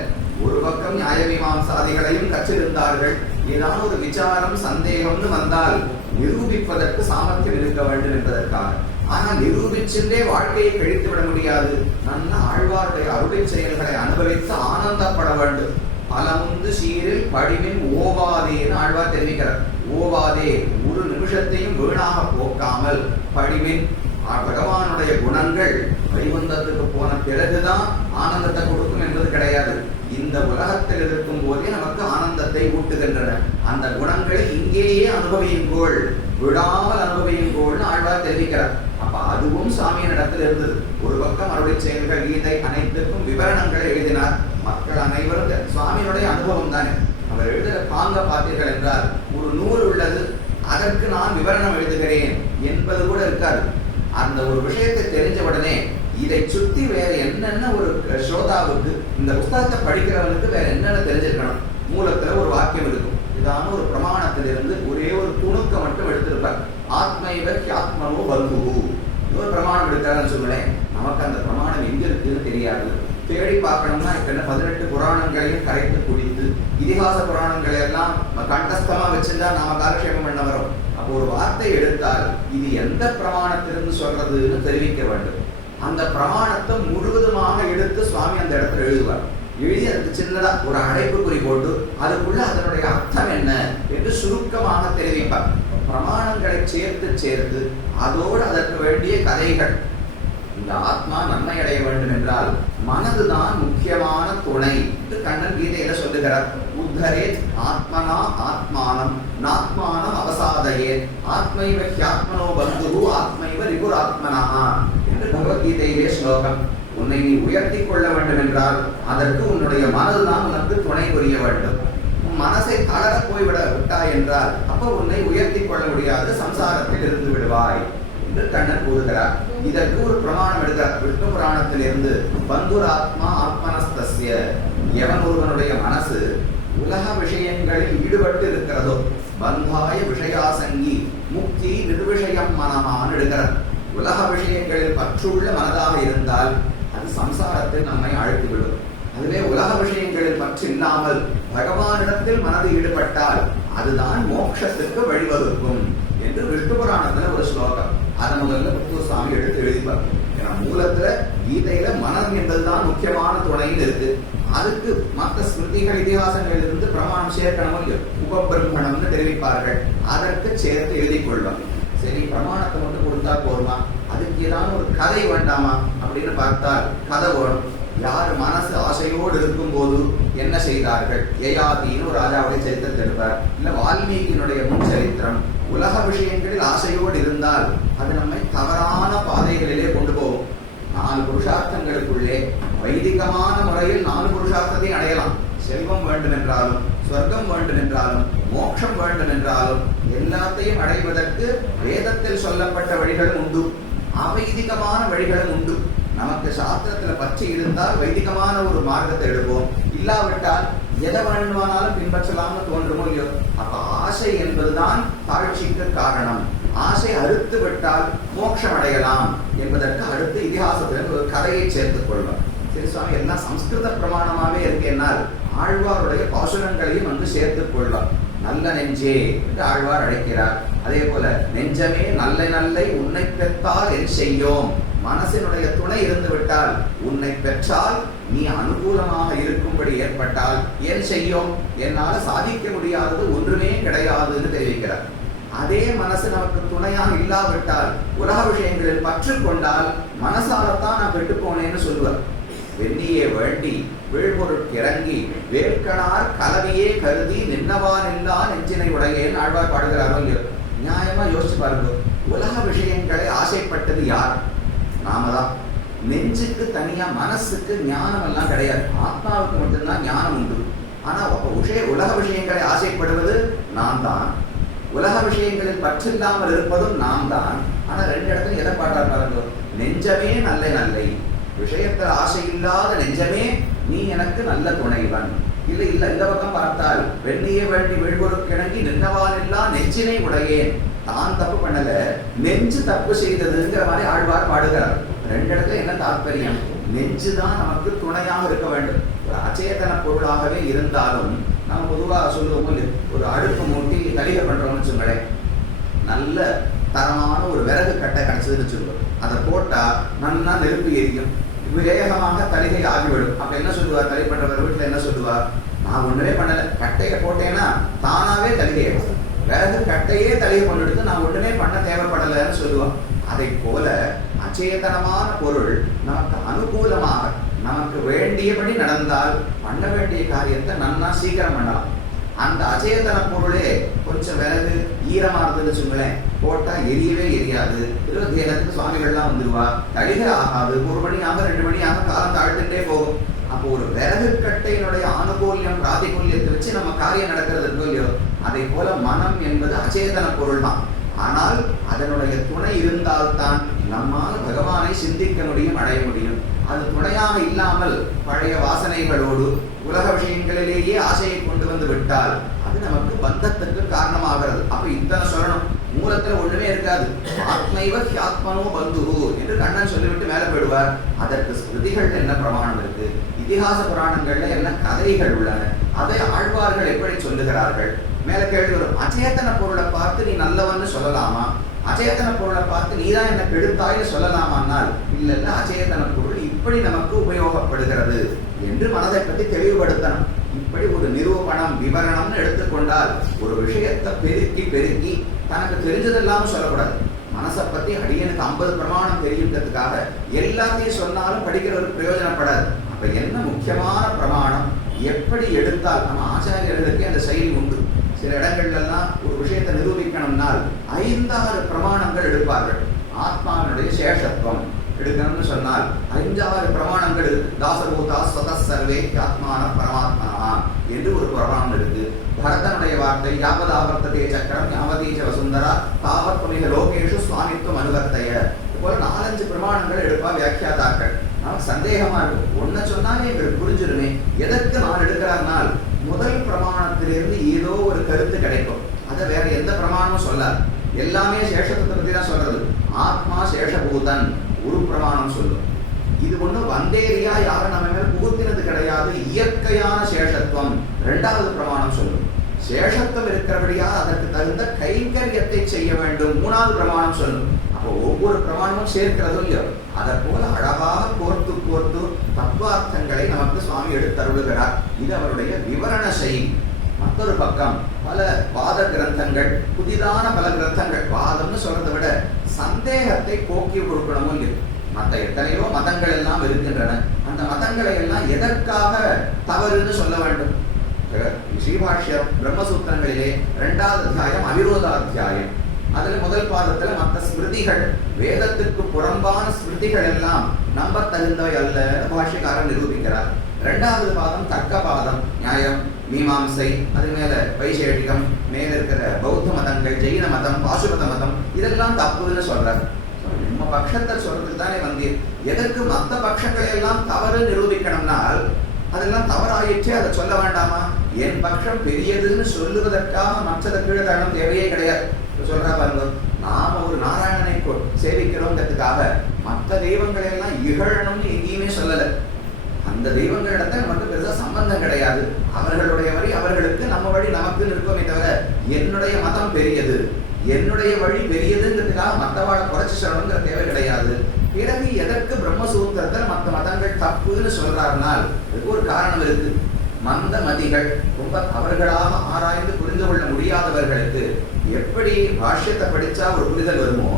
ஒரு பக்கம் நியாய மீமாம்சாதிகளையும் கற்றிருந்தார்கள். ஏதாவது ஒரு விசாரம், சந்தேகம்னு வந்தால் நிரூபிப்பதற்கு சாமர்த்தியம் இருக்க வேண்டும் என்பதற்காக. ஆனால் நிரூபிச்சுட்டே வாழ்க்கையை கழித்து விட முடியாது. நல்ல ஆழ்வாருடைய அருளை செயல்களை அனுபவித்து ஆனந்தப்பட வேண்டும். பலமுந்து சீரில் படிவின் ஓவாதேன்னு ஆழ்வார் தெரிவிக்கிறார். ஓவாதே, ஒரு நிமிஷத்தையும் வீணாக போக்காமல் படிவின் பகவானுடைய குணங்கள் வைகுந்தத்துக்கு போன பிறகுதான் ஆனந்தத்தை கொடுக்கும் என்பது கிடையாது. இந்த உலகத்தில் இருக்கும் போதே நமக்கு ஆனந்தத்தை ஊட்டுகின்றன. அந்த குணங்களை இங்கேயே அனுபவியுங்கோள், விடாமல் அனுபவியுங்கோள்னு ஆழ்வார் தெரிவிக்கிறார். அப்ப அதுவும் சாமியின் இடத்தில் இருந்தது. ஒரு பக்கம் அவருடைய செயல்கள், கீதை அனைத்துக்கும் விவரணங்களை எழுதினார். மக்கள் அனைவரும் சுவாமியினுடைய அனுபவம் தானே. அவர் எழுதுகிற பாங்க பார்த்தீர்கள் என்றால், ஒரு நூல் உள்ளது, அதற்கு நான் விவரணம் எழுதுகிறேன் என்பது கூட இருக்காது. அந்த ஒரு விஷயத்தை தெரிஞ்ச உடனே இதை சுத்தி வேற என்னென்ன ஒரு ஸ்ரோதாவுக்கு, இந்த புத்தகத்தை படிக்கிறவனுக்கு வேற என்னென்ன தெரிஞ்சிருக்கணும். மூலத்துல ஒரு வாக்கியம் இருக்கும், இதான ஒரு பிரமாணத்திலிருந்து ஒரே ஒரு துணுக்க மட்டும் எடுத்திருப்பார். ஆத்மைவ ஹியாத்மனோ பந்துஹு ஒரு பிரமாணம் எடுத்தாருன்னு சொல்லுவேன். நமக்கு அந்த பிரமாணம் எங்க இருக்குன்னு தெரியாது. தேடி பார்க்கணும்னா இப்ப என்ன 18 புராணங்களையும் கரைத்து குடித்து இதிகாச புராணங்களை எல்லாம் கண்டஸ்தமா வச்சிருந்தா நாம காலக்ஷேபம் பண்ண வரோம். அப்போ ஒரு வார்த்தை எடுத்தால் இது எந்த பிரமாணத்திலிருந்து சொல்றதுன்னு தெரிவிக்க வேண்டும். அந்த பிரமாணத்தை முழுவதுமாக எடுத்து சுவாமி அந்த இடத்துல எழுதுவார். எழுதி அதுக்கு சின்னதா ஒரு அடைப்பு குறி போட்டு அதுக்குள்ள அதனுடைய அர்த்தம் என்ன என்று சுருக்கமாக தெரிவிப்பார். பிரமாணங்களை சேர்த்து சேர்த்து அதோடு அதற்கு வேண்டிய கதைகள். இந்த ஆத்மா நன்மை அடைய வேண்டும் என்றால் மனதுதான் முக்கியமான துணை என்று கண்ணன் கீதையில சொல்லுகிறார். உத்தரே ஆத்மனா ஆத்மானம் நாத்மானம் அவசாதையே ஆத்மைவ ஹியாத்மனோ பந்துஹு ஆத்மைவ ரிபுராத்மனா என்று பகவத்கீதையிலே ஸ்லோகம். உன்னை நீ உயர்த்தி கொள்ள வேண்டும் என்றால் அதற்கு உன்னுடைய மனதுதான் உனக்கு துணை புரிய வேண்டும். மனசை தளர போய்விட விட்டாய் என்றால் அப்ப உன்னை உயர்த்தி கொள்ள முடியாது, சம்சாரத்தில் இருந்து விடுவாய் என்று கண்ணன் கூறுகிறார். இதற்கு ஒரு பிரமாணம் எடுக்கிறார் விஷ்ணு புராணத்திலிருந்து. பந்துராத்மா ஆத்மனஸ்தஸ்ய, எவன் ஒருவனுடைய மனசு உலக விஷயங்களில் ஈடுபட்டு இருக்கிறதோ பந்தாய விஷயாசங்கி முக்தி நிர்விஷயம் மனமான் எடுக்கிறார். உலக விஷயங்களில் பற்றுள்ள மனதாக இருந்தால் அது சம்சாரத்தில் நம்மை அழைத்துவிடும். அதுவே உலக விஷயங்களில் பற்று இல்லாமல் பகவானிடத்தில் மனது ஈடுபட்டால் அதுதான் மோட்சத்திற்கு வழிவகுக்கும் என்று விஷ்ணு புராணத்துல ஒரு ஸ்லோகம். அதை முதல்ல முத்துசாமி எடுத்து எழுதிப்பார். ஏன்னா மூலத்துல கீதையில மனம் என்பதுதான் முக்கியமான துணையில் இருக்கு. அதுக்கு மற்ற ஸ்மிருதிகள் இதிகாசங்களில் இருந்து பிரமாணம் சேர்க்கணும், உபபிரம்மணம்னு தெரிவிப்பார்கள். அதற்கு சேர்த்து எழுதி கொள்வார். சரி, பிரமாணத்தை மட்டும் கொடுத்தா போருமா, அதுக்கு ஏதாவது ஒரு கதை வேண்டாமா அப்படின்னு பார்த்தால் கதை வேணும். யார் மனசு ஆசையோடு இருக்கும் போது என்ன செய்தார்கள், யயாதின்னு ஒரு ராஜாவுடைய சரித்திரத்தை எடுப்பார். இல்ல வால்மீகியினுடைய முன் சரித்திரம். உலக விஷயங்களில் ஆசையோடு இருந்தால் அது நம்மை தவறான பாதைகளிலே கொண்டு போகும். 4 புருஷார்த்தங்களுக்குள்ளே வைதிகமான முறையில் 4 புருஷார்த்தத்தை அடையலாம். செல்வம் வேண்டும் என்றாலும், சொர்க்கம் வேண்டும் என்றாலும், மோட்சம் வேண்டும் என்றாலும் எல்லாத்தையும் அடைவதற்கு வேதத்தில் சொல்லப்பட்ட வழிகளும் உண்டு, அவைதிகமான வழிகளும் உண்டு. நமக்கு சாஸ்திரத்துல பற்றி இருந்தால் வைதிகமான ஒரு மார்க்கத்தை எடுப்போம், இல்லாவிட்டால் எதை வேண்டுமானாலும் பின்பற்றலாம்னு தோன்றுமோ இல்லையோ. அப்ப ஆசை என்பதுதான் தாழ்ச்சிக்கு காரணம். ஆசை அறுத்து விட்டால் மோட்சம் அடையலாம் என்பதற்கு அடுத்து இதிகாசத்தில் ஒரு கதையை சேர்த்துக் கொள்வார். சரி சுவாமி, எல்லாம் சம்ஸ்கிருத பிரமாணமாவே இருக்கேனால் ஆழ்வாருடைய பாசுரங்களையும் வந்து சேர்த்துக் கொள்வார். நல்ல நெஞ்சே என்று ஆழ்வார் அழைக்கிறார். அதே போல நெஞ்சமே நல்ல நல்லை உன்னை பெற்றால் என் செய்யோம். மனசினுடைய துணை இருந்து விட்டால், உன்னை பெற்றால் நீ அனுகூலமாக இருக்கும்படி ஏற்பட்டால் என் செய்யோம், என்னால சாதிக்க முடியாதது ஒன்றுமே கிடையாதுன்னு தெரிவிக்கிறார். அதே மனசு நமக்கு துணையாக இல்லாவிட்டால், உலக விஷயங்களில் பற்று கொண்டால் மனசாலத்தான் நான் பெற்று போனேன்னு சொல்லுவார். வெண்ணியே வேண்டி வீழ்பொருட்கு இறங்கி வேட்கனார் கலவையே கருதி நின்னவானில்லா நெஞ்சினை உடையேன்னு ஆழ்வார் பாடுகிறாரோ இல்லையோ. நியாயமா யோசிச்சு பாருங்க, உலக விஷயங்களை ஆசைப்பட்டது யார்? நாம தான். நெஞ்சுக்கு தனியா, மனசுக்கு ஞானம் எல்லாம் கிடையாது. ஆத்மாவுக்கு மட்டும்தான் ஞானம் உண்டு. ஆனா உலக விஷயங்களை ஆசைப்படுவது நாம் தான். உலக விஷயங்களில் பற்றில்லாமல் இருப்பதும் நாம் தான். ஆனா 2 இடத்துல எதை பாடுறாரு பாருங்க, நெஞ்சமே நல்ல நல்லை, விஷயத்தில் ஆசை இல்லாத நெஞ்சமே நீ எனக்கு நல்ல துணைவன். இல்ல இல்ல இந்த பக்கம் பார்த்தால் வெண்ணிய வேண்டி வீழ்வொருக்கு இணங்கி நின்னவானில்லா நெஞ்சினை உடையேன். தான் தப்பு பண்ணல, நெஞ்சு தப்பு செய்ததுங்கிற மாதிரி ஆழ்வார் பாடுகிறார். 2 இடத்துல என்ன தாற்பயம்? நெஞ்சுதான் நமக்கு துணையாக இருக்க வேண்டும். ஒரு அச்சேதன பொருளாகவே இருந்தாலும் நம்ம பொதுவாக சொல்லுவோம், ஒரு அடுப்பு மூட்டி தலிகை பண்றோம்னு சொல்லுங்களேன், நல்ல தரமான ஒரு விறகு கட்டை கிடைச்சதுன்னு சொல்லுவோம். அதை போட்டா நல்லா நெருப்பு எரியும், வேகமாக தலிகை ஆகிவிடும். அப்ப என்ன சொல்லுவார் தலி பண்றவர் வீட்டுல என்ன சொல்லுவார், நான் ஒண்ணுமே பண்ணல, கட்டையை போட்டேன்னா தானாவே தலிகை ஆகும். விறகு கட்டையே தலிகை கொண்டு நான் ஒண்ணுமே பண்ண தேவைப்படலைன்னு சொல்லுவான். அதை போல அச்சேதனமான பொருள் நமக்கு அனுகூலமாக நமக்கு வேண்டியபடி நடந்தால் பண்ண வேண்டிய காரியத்தை நன்னா சீக்கிரம் பண்ணலாம். அந்த அச்சேதன பொருளே கொஞ்சம் விறகு ஈரமா இருந்ததுன்னு சொல்லுங்களேன், போட்டா எரியவே எரியாது. 27 சுவாமிகள்லாம் வந்துருவா, தலிகை ஆகாது. 1 மணி ஆக 2 மணி ஆக காலம் தாழ்த்துட்டே போகும். அப்போ ஒரு விறகு கட்டையினுடைய ஆனுகூல்யம் பிராதிகூல்யத்தை வச்சு நம்ம காரியம் நடக்கிறது இல்லையோ. அதை போல மனம் என்பது அச்சேதன பொருள் தான். ஆனால் அதனுடைய துணை இருந்தால்தான் நம்மால் பகவானை சிந்திக்க முடியும், அடைய முடியும். அது துணையாக இல்லாமல் பழைய வாசனைகளோடு உலக விஷயங்களிலேயே ஆசையை கொண்டு வந்து விட்டால் அது நமக்கு பந்தத்துக்கு காரணமாகிறது. அப்ப இத்தனை சொல்லணும், மூலத்துல ஒண்ணுமே இருக்காது. ஆத்மைவ ஹியாத்மனோ பந்துஹு என்று கண்ணன் சொல்லிவிட்டு மேல போயிடுவார். அதற்கு ஸ்மிருதிகள் என்ன பிரமாணம் இருக்கு, இதிகாச புராணங்கள்ல என்ன கதைகள் உள்ளன, அதை ஆழ்வார்கள் எப்படி சொல்லுகிறார்கள். மேல கேள்வி வரும், அச்சேதன பொருளை பார்த்து நீ நல்லவன்னு சொல்லலாமா, அச்சேதன பொருளை பார்த்து நீதான் என்ன கெடுத்தாய்னு சொல்லலாமானால் இல்ல இல்ல, அச்சேதன பொருள் இப்படி நமக்கு உபயோகப்படுகிறது என்று மனதை பற்றி தெளிவுபடுத்தணும். இப்படி ஒரு நிரூபணம் விவரணம்னு எடுத்துக்கொண்டால் ஒரு விஷயத்தை பெருக்கி பெருக்கி தனக்கு தெரிஞ்சதெல்லாம் சொல்லக்கூடாது. மனசை பத்தி அடியனுக்கு 50 பிரமாணம் தெரியுங்கிறதுக்காக எல்லாத்தையும் சொன்னாலும் படிக்கிறவருக்கு பிரயோஜனப்படாது. அப்ப என்ன முக்கியமான பிரமாணம், எப்படி எடுத்தால், நம்ம ஆச்சாரியர்களுக்கு அந்த செயலி உண்டு. சில இடங்கள்லாம் ஒரு விஷயத்தை நிரூபிக்கணும்னால் 5-6 பிரமாணங்கள் எடுப்பார்கள். ஆத்மாவினுடைய சேஷத்துவம் எடுக்கணும்னு சொன்னால் 5-6 பிரமாணங்கள் இருக்கு. தாசபூதா சத சர்வே ஆத்மான பரமாத்மனா என்று ஒரு பிரமாணம் இருக்கு. பரதனுடைய வார்த்தை யாவதாவர்த்ததே சக்கரம் யாவதீச்ச வசுந்தரா தாவத்வமிக லோகேஷு சுவாமித்துவம் அனுவர்த்தைய. போல 4-5 பிரமாணங்கள் எடுப்பா வியாக்கியாதாக்கள். நமக்கு சந்தேகமா இருக்கும், ஒன்ன சொன்னாலே எங்களுக்கு புரிஞ்சிருமே, எதற்கு 4 எடுக்கிறார்னால் முதல் பிரமாணத்திலிருந்து ஏதோ ஒரு கருத்து கிடைக்கும். அதை வேற எந்த பிரமாணமும் சொல்லாது. எல்லாமே சேஷத்தை பத்தி தான் சொல்றது. ஆத்மா சேஷபூதன் ஒரு பிரமாணம் சொல்லும். இது ஒண்ணு வந்தேரியா யாரும் நம்ம மேல புகுத்தினது கிடையாது, இயற்கையான சேஷத்துவம் 2வது பிரமாணம் சொல்லும். சேஷத்துவம் இருக்கிறபடியா அதற்கு தகுந்த கைங்கரியத்தை செய்ய வேண்டும் 3வது பிரமாணம் சொல்லும். அப்போ ஒவ்வொரு பிரமாணமும் சேர்க்கிறதும் இல்லையோ, அதை போல அழகாக கோர்த்து கோர்த்து தத்துவார்த்தங்களை நமக்கு சுவாமி எடுத்தருளுகிறார். இது அவருடைய விவரண செயல். மற்றொரு பக்கம் பல வாத கிரந்தங்கள், புதிதான பல கிரந்தங்கள், வாதம்னு சொல்றதை விட சந்தேகத்தை போக்கி கொடுக்கணுமோ இல்லை. மற்ற எத்தனையோ மதங்கள் எல்லாம் இருக்கின்றன. அந்த மதங்களை எல்லாம் எதற்காக தவறுன்னு சொல்ல வேண்டும். ஸ்ரீபாஷ்யம் பிரம்மசூத்திரங்களிலே 2வது அத்தியாயம் அவிரோதாத்தியாயம். அதுல முதல் பாதத்துல மற்ற ஸ்மிருதிகள், வேதத்துக்கு புறம்பான ஸ்மிருதிகள் எல்லாம் நம்ப தகுந்தவை அல்ல பாஷ்யக்காரன் நிரூபிக்கிறார். 2வது பாதம் தர்க்க பாதம், நியாயம் மீமாம்சை, அது மேல வைசேஷிகம், மேல இருக்கிற பௌத்த மதங்கள், ஜெயின மதம், பாசுபத மதம், இதெல்லாம் தப்புன்னு சொல்றார். நம்ம பட்சத்தை சொல்றதுக்கு தானே வந்தீர். எதற்கு மற்ற பட்சங்களை எல்லாம் தவறு நிரூபிக்கணும்னால் அதெல்லாம் தவறாயிற்றே, அதை சொல்ல வேண்டாமா? என் பட்சம் பெரியதுன்னு சொல்லுவதற்காக மற்றதை கீழே தரணும் தேவையே கிடையாது. சொல்றா பாருங்க, நாம ஒரு நாராயணனை சேவிக்கிறோங்கிறதுக்காக மற்ற தெய்வங்களை எல்லாம் இகழணும்னு எங்கேயுமே சொல்லல. அந்த தெய்வங்களிடத்த நமக்கு பெருசா சம்பந்தம் கிடையாது. அவர்களுடைய வழி அவர்களுக்கு, நம்ம வழி நமக்கு இருக்குமே தவிர என்னுடைய மதம் பெரியது, என்னுடைய வழி பெரியதுங்கிறதுக்காக மற்றவாழை குறைச்சி சொல்லணுங்கிற தேவை கிடையாது. பிறகு எதற்கு பிரம்மசூத்திரத்தில் மற்ற மதங்கள் தப்புன்னு சொல்றாருனால் அதுக்கு ஒரு காரணம் இருக்கு. மந்த மதிகள், ரொம்ப அவர்களாக ஆராய்ந்து புரிந்து கொள்ள முடியாதவர்களுக்கு எப்படி பாஷ்யத்தை படிச்சா ஒரு புரிதல் வருமோ,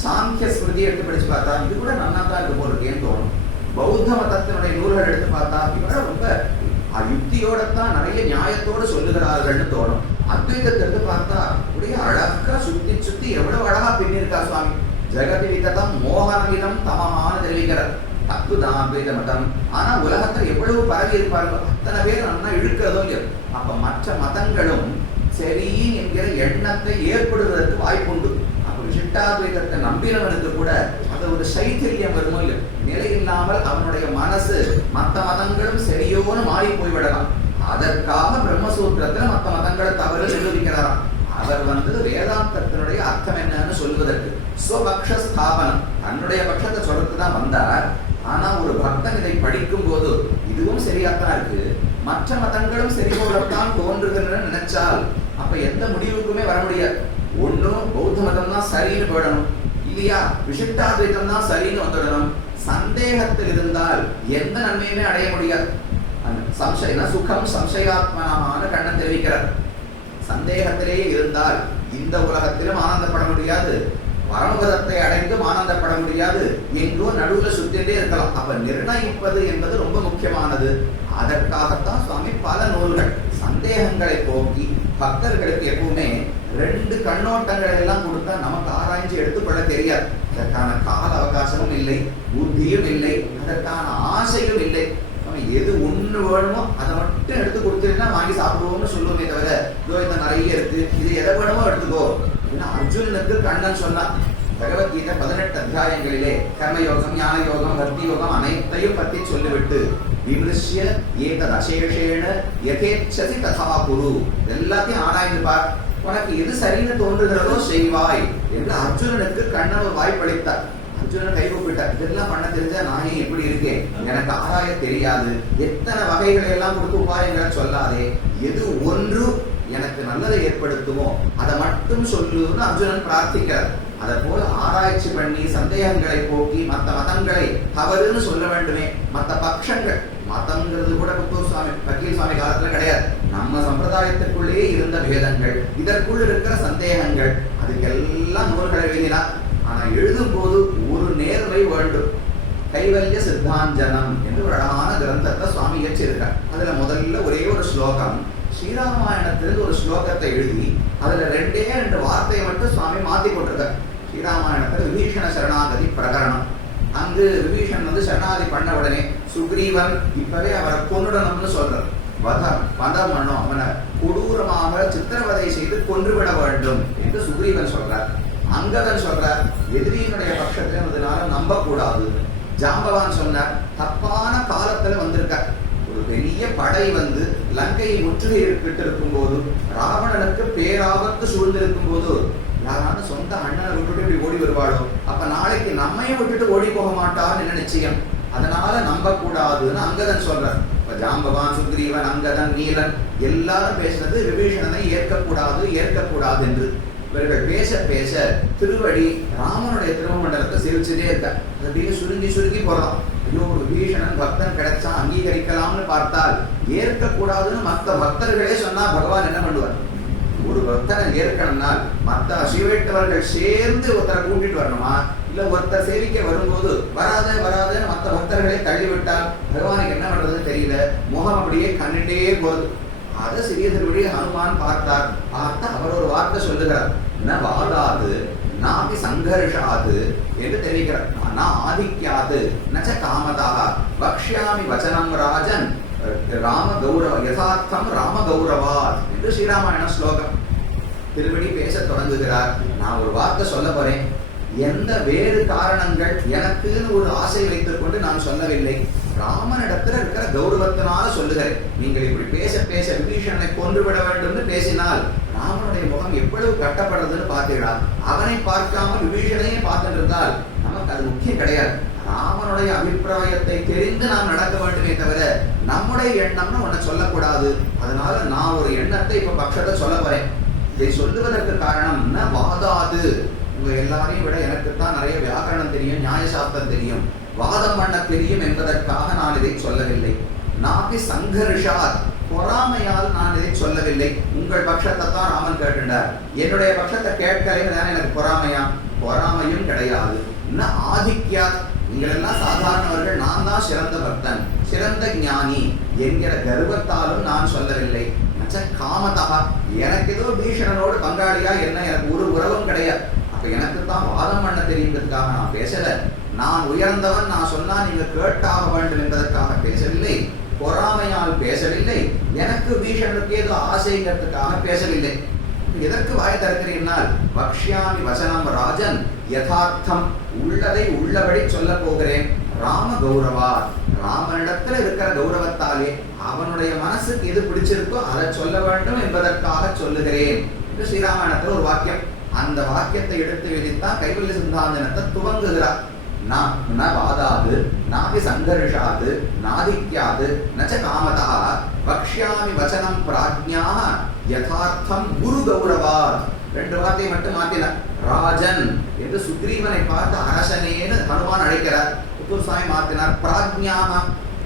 சாங்கிய ஸ்மிருதி எடுத்து படிச்சு பார்த்தா இது கூட நல்லா தான் இருக்கு போல இருக்கேன்னு தோணும். பௌத்த மதத்தினுடைய நூல்கள் எடுத்து பார்த்தா இவரை ரொம்ப யுக்தியோடத்தான் நிறைய நியாயத்தோடு சொல்லுகிறார்கள்னு தோணும். அத்வைதத்தை எடுத்து பார்த்தா அப்படியே அழகா சுத்தி சுத்தி எவ்வளவு அழகா பின்னிருக்கா சுவாமி. ஜெகதி விதம் மோகனவிதம் தமமான தெரிவிக்கிறார். தப்பு தான் அத்வைத மதம். ஆனா உலகத்துல எவ்வளவு பரவி இருப்பார்கள், அத்தனை பேர் நல்லா இழுக்கிறதோ இல்லையோ. அப்ப மற்ற மதங்களும் சரி என்கிற எண்ணத்தை ஏற்படுவதற்கு வாய்ப்புண்டு. அப்ப விசிஷ்டாத்வைதத்தை நம்பினவனுக்கு கூட அது ஒரு சைத்தரியம் வருமோ இல்லையோ, நிலை இல்லாமல் அவனுடைய மனசு மற்ற மதங்களும் சரியோன்னு மாறி போய்விடலாம். அதற்காக பிரம்மசூத்திரத்துல மற்ற மதங்களை தவறு நிரூபிக்கிறாராம். அவர் வேதாந்தத்தினுடைய அர்த்தம் என்னன்னு சொல்வதற்கு ஸ்வபக்ஷ ஸ்தாபனம், தன்னுடைய பட்சத்தை சொல்றதுக்கு தான் வந்தார். ஆனா ஒரு பக்தன் இதை படிக்கும் போது இதுவும் சரியாத்தான் இருக்கு, மற்ற மதங்களும் சரி போலத்தான் தோன்றுகின்றன நினைச்சால் அப்ப எந்த முடிவுக்குமே வர முடியாது. ஒன்னும் பௌத்த மதம் தான் சரின்னு போயிடணும், இல்லையா விசிஷ்டாத்வைதம் தான் சரின்னு வந்துடணும். சந்தேகத்தில் இருந்தால் எந்த நன்மையுமே அடைய முடியாது. சம்சயம் சுகம் சம்சயாத்மனமான கண்ணன் தெரிவிக்கிறார். சந்தேகத்திலேயே இருந்தால் இந்த உலகத்திலும் ஆனந்தப்பட முடியாது, பரமபதத்தை அடைந்தும் ஆனந்தப்பட முடியாது, எங்கோ நடுவுல சுத்திட்டே இருக்கலாம். அப்ப நிர்ணயிப்பது என்பது ரொம்ப முக்கியமானது. அதற்காகத்தான் சுவாமி பல நூல்கள் சந்தேகங்களை போக்கி பக்தர்களுக்கு எப்பவுமே 2 கண்ணோட்டங்களை எல்லாம் கொடுத்தா நமக்கு ஆராய்ச்சி எடுத்துக்கொள்ள தெரியாது. அதற்கான கால அவகாசமும் இல்லை, புத்தியும் இல்லை, அதற்கான ஆசையும் இல்லை. நம்ம எது ஒண்ணு வேணுமோ அதை மட்டும் எடுத்து கொடுத்தீங்கன்னா வாங்கி சாப்பிடுவோம்னு சொல்லுவோமே தவிர இதோ இந்த நிறைய இருக்கு இது எதை வேணுமோ எடுத்துக்கோ. ஏன்னா அர்ஜுனனுக்கு கண்ணன் சொன்னான் பகவத்கீதை 18 அத்தியாயங்களிலே கர்மயோகம், ஞான யோகம், பக்தி யோகம் அனைத்தையும் பற்றி சொல்லிவிட்டு விமர்சிய ஏதத் அசேஷேன யதேச்சசி ததா குரு, எல்லாத்தையும் ஆராய்ந்து பார், உனக்கு எது சரின்னு தோன்றுகிறதோ செய்வாய் என்று அர்ஜுனனுக்கு கண்ணன் ஒரு வாய்ப்பளித்தார். அர்ஜுனன் கை கூப்பிட்டார், இதெல்லாம் பண்ண தெரிஞ்சா நான் ஏன் எப்படி இருக்கேன், எனக்கு ஆராய தெரியாது, எத்தனை வகைகளை எல்லாம் கொடுக்குப்பா என்ற சொல்லாதே, எது ஒன்று எனக்கு நல்லதை ஏற்படுத்துமோ அதை மட்டும் சொல்லுன்னு அர்ஜுனன் பிரார்த்திக்கிறார். அதை போல ஆராய்ச்சி பண்ணி சந்தேகங்களை போக்கி மற்ற மதங்களை தவறுன்னு சொல்ல வேண்டுமே, மற்ற பட்சங்கள், மதம்ங்கிறது கூட புத்தூர் சுவாமி வக்கீல் சுவாமி காலத்துல கிடையாது, நம்ம சம்பிரதாயத்திற்குள்ளேயே இருந்த பேதங்கள், இதற்குள் இருக்கிற சந்தேகங்கள், அதுக்கெல்லாம் நூல்களை எழுதினார். ஆனா எழுதும் போது ஒரு நேர்மை வேண்டும். கைவல்ய சித்தாஞ்சனம் என்று ஒரு அழகான கிரந்தத்தை சுவாமி இயற்றியிருக்கார். அதுல முதல்ல ஒரே ஒரு ஸ்லோகம், ஸ்ரீராமாயணத்திலிருந்து ஒரு ஸ்லோகத்தை எழுதி அதுல 2 வார்த்தையை மட்டும் சுவாமி மாத்தி போட்டிருக்கார். ஸ்ரீராமாயணத்தில் விபீஷண சரணாகதி பிரகரணம். அங்கு விபீஷணன் சரணாகதி பண்ண உடனே சுக்ரீவன் இப்பவே அவரை கொன்னுடணும்னு சொல்றார். வதம் பண்ணணும், அவனை கொடூரமாக சித்திரவதை செய்து கொன்றுவிட வேண்டும் என்று சுக்ரீவன் சொல்றார். அங்கதன் சொல்றார் எதிரியினுடைய பட்சத்தில் அதனால நம்ப கூடாது. ஜாம்பவான் சொன்னார் தப்பான காலத்துல வந்திருக்கார். ஒரு பெரிய படை லங்கையை முற்றுகையிட்டு இருக்கும் போது, ராவணனுக்கு பேராபத்து சூழ்ந்திருக்கும் போது யாராலும் சொந்த அண்ணனை விட்டுட்டு இப்படி ஓடி வருவாளோ, அப்ப நாளைக்கு நம்மையும் விட்டுட்டு ஓடி போக மாட்டான்னு என்ன நிச்சயம், அதனால நம்ப கூடாதுன்னு அங்கதன் சொல்றார். இப்ப ஜாம்பவான், சுக்ரீவன், அங்கதன், நீலன் எல்லாரும் பேசினது விபீஷணனை ஏற்கக்கூடாது என்று. இவர்கள் பேச பேச திருவடி ராமனுடைய திருமண்டலத்தை சிரிச்சதே இருக்க, அப்படியே சுருங்கி போறோம். ஐயோ விபீஷணன் பக்தன் கிடைச்சா அங்கீகரிக்கலாம்னு பார்த்தால் ஏற்கக்கூடாதுன்னு மற்ற பக்தர்களே சொன்னா பகவான் என்ன பண்ணுவார்? ஒரு பக்தனை ஏற்கனம்னால் மற்ற சிவேட்டவர்கள் சேர்ந்து ஒருத்தரை கூட்டிட்டு வரணுமா, இல்ல ஒருத்தர் சேவிக்க வரும்போது வராதுன்னு மற்ற பக்தர்களை தள்ளிவிட்டால் பகவானுக்கு என்ன பண்றதுன்னு தெரியல, முகம் அப்படியே கண்ணிட்டே போகுது. அதை சிறிய திருவடி ஹனுமான் பார்த்தார். பார்த்தா அவர் ஒரு வார்த்தை சொல்லுகிறார், ந வாதாது நாபி சங்கர்ஷாது என்று தெரிவிக்கிறார். ஆனா ஆதிக்யாது நச்ச காமதாக வக்ஷ்யாமி வச்சனம் ராஜன் ராம கௌரவ யதார்த்தம் ராம கௌரவாத் என்று ஸ்ரீராமாயண ஸ்லோகம். திருவடி பேச தொடங்குகிறார். நான் ஒரு வார்த்தை சொல்ல போறேன், எந்த வேறு காரணங்கள் எனக்குன்னு ஒரு ஆசை வைத்துக் கொண்டு நான் சொல்லவில்லை, ராமனிடத்துல இருக்கிற கௌரவத்தினால சொல்லுகிறேன். நீங்கள் இப்படி பேச பேச விபீஷணனை கொன்றுவிட வேண்டும் பேசினால் ராமனுடைய முகம் எவ்வளவு கட்டப்படுறதுன்னு பார்த்தீங்களா? அவனை பார்க்காம விபீஷணையே பார்த்துட்டு இருந்தால் நமக்கு அது முக்கியம் கிடையாது. ராமனுடைய அபிப்பிராயத்தை தெரிந்து நாம் நடக்க வேண்டுமே தவிர நம்முடைய எண்ணம்னு ஒன்ன சொல்லக்கூடாது. அதனால நான் ஒரு எண்ணத்தை இப்ப பட்சத்தை சொல்ல போறேன். இதை சொல்லுவதற்கு காரணம் ந வாதாது, உங்க எல்லாரையும் விட எனக்குத்தான் நிறைய வியாக்கரணம் தெரியும், நியாயசாஸ்திரம் தெரியும், வாதம் பண்ண தெரியும் என்பதற்காக நான் இதை சொல்லவில்லை. நாபி சங்கர்ஷாத், பொறாமையால் நான் இதை சொல்லவில்லை. உங்கள் பட்சத்தை தான் ராமன் கேட்டுட்டார், என்னுடைய பட்சத்தை கேட்கலைன்னு எனக்கு பொறாமையும் கிடையாது. இன்னும் ஆதிக்யாத், நீங்கள் எல்லாம் சாதாரணவர்கள், நான் தான் சிறந்த பக்தன், சிறந்த ஞானி என்கிற கர்வத்தாலும் நான் சொல்லவில்லை. காமதா, எனக்கு ஏதோ பீஷணனோடு பங்காளியா என்ன, எனக்கு ஒரு உறவும் கிடையாது. அப்ப எனக்கு தான் வாதம் பண்ண தெரியுங்கிறதுக்காக நான் பேசல. நான் உயர்ந்தவன், நான் சொன்னா நீங்க கேட்டாக வேண்டும் என்பதற்காக பேசவில்லை, பொறாமையால் பேசவில்லை, எனக்கு பீஷணனுக்கு ஏதோ ஆசைங்கிறதுக்காக பேசவில்லை. எதற்கு வாய் திறக்கிறீர்கள்? வக்ஷ்யாமி வசனம் ராஜன் யதார்த்தம், உள்ளதை உள்ளபடி சொல்ல போகிறேன். ராம கௌரவா, ராமனிடத்துல இருக்கிற கௌரவத்தாலே அவனுடைய மனசுக்கு எது பிடிச்சிருக்கோ அதை சொல்ல வேண்டும் என்பதற்காக சொல்லுகிறேன் என்று ஸ்ரீராமாயணத்துல ஒரு வாக்கியம். அந்த வாக்கியத்தை எடுத்து எழுதித்தான் கைவல்ய சிந்தாந்தனத்தை துவங்குகிறார். ந வாதாது நாபி சங்கர்ஷாது நாதிக்யாது நச்ச காமதா வக்ஷ்யாமி வசனம் பிராஜ்ஞாஹ யதார்த்தம் குரு கௌரவாத். 2 வார்த்தையை மட்டும் மாத்தினார். ராஜன் என்று சுக்ரீவனை பார்த்து அரசனேன்னு ஹனுமான் அழைக்கிறார். புத்தூர் சுவாமி மாத்தினார் பிராஜ்ஞாஹ,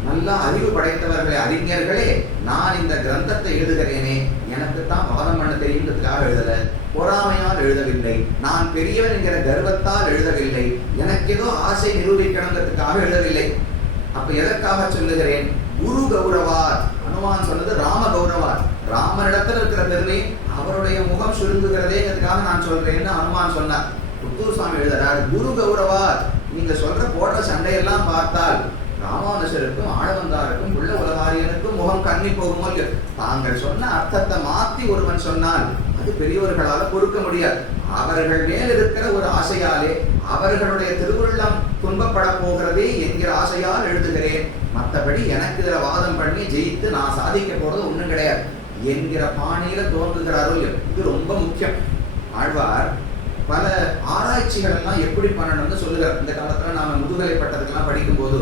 நல்ல அறிவு படைத்தவர்களே, அறிஞர்களே, நான் இந்த கிரந்தத்தை எழுதுகிறேனே எனக்குத்தான் வாதம் பண்ண தெரியுங்கிறதுக்காக எழுதல, பொறாமையால் எழுதவில்லை, நான் பெரியவன் என்கிற கர்வத்தால் எழுதவில்லை, எனக்கு ஏதோ ஆசை நிரூபிக்கணுங்கிறதுக்காக எழுதவில்லை. அப்ப எதற்காக சொல்லுகிறேன்? குரு கௌரவாத். ஹனுமான் சொன்னது ராம கௌரவாத், ராமனிடத்தில் இருக்கிற பெருமை அவருடைய முகம் சுருங்குகிறதேங்கிறதுக்காக நான் சொல்றேன்னு ஹனுமான் சொன்னார். புத்தூர் சுவாமி எழுதுறார் குரு கௌரவாத். நீங்க சொல்ற போடுற சண்டையெல்லாம் பார்த்தால் ராமானுஜருக்கும் ஆளவந்தாருக்கும் உள்ள உலகாரியனுக்கும் முகம் கண்ணி போகுமோ இல்லையோ, தாங்கள் சொன்ன அர்த்தத்தை மாத்தி ஒருவன் சொன்னால் அது பெரியவர்களால் பொறுக்க முடியாது. அவர்கள் மேல் இருக்கிற ஒரு ஆசையாலே அவர்களுடைய திருவுள்ளம் துன்பப்பட போகிறதே என்கிற ஆசையால் எழுதுகிறேன், மற்றபடி எனக்கு இதுல வாதம் பண்ணி ஜெயித்து நான் சாதிக்க போறது ஒண்ணும் கிடையாது என்கிற பாணியில தோன்றுகிறாரோ இல்லையோ. இது ரொம்ப முக்கியம். ஆழ்வார் பல ஆராய்ச்சிகள் எல்லாம் எப்படி பண்ணணும்னு சொல்லுகிறார். இந்த காலத்துல நாம முதுகலை பட்டத்துக்கெல்லாம் படிக்கும் போது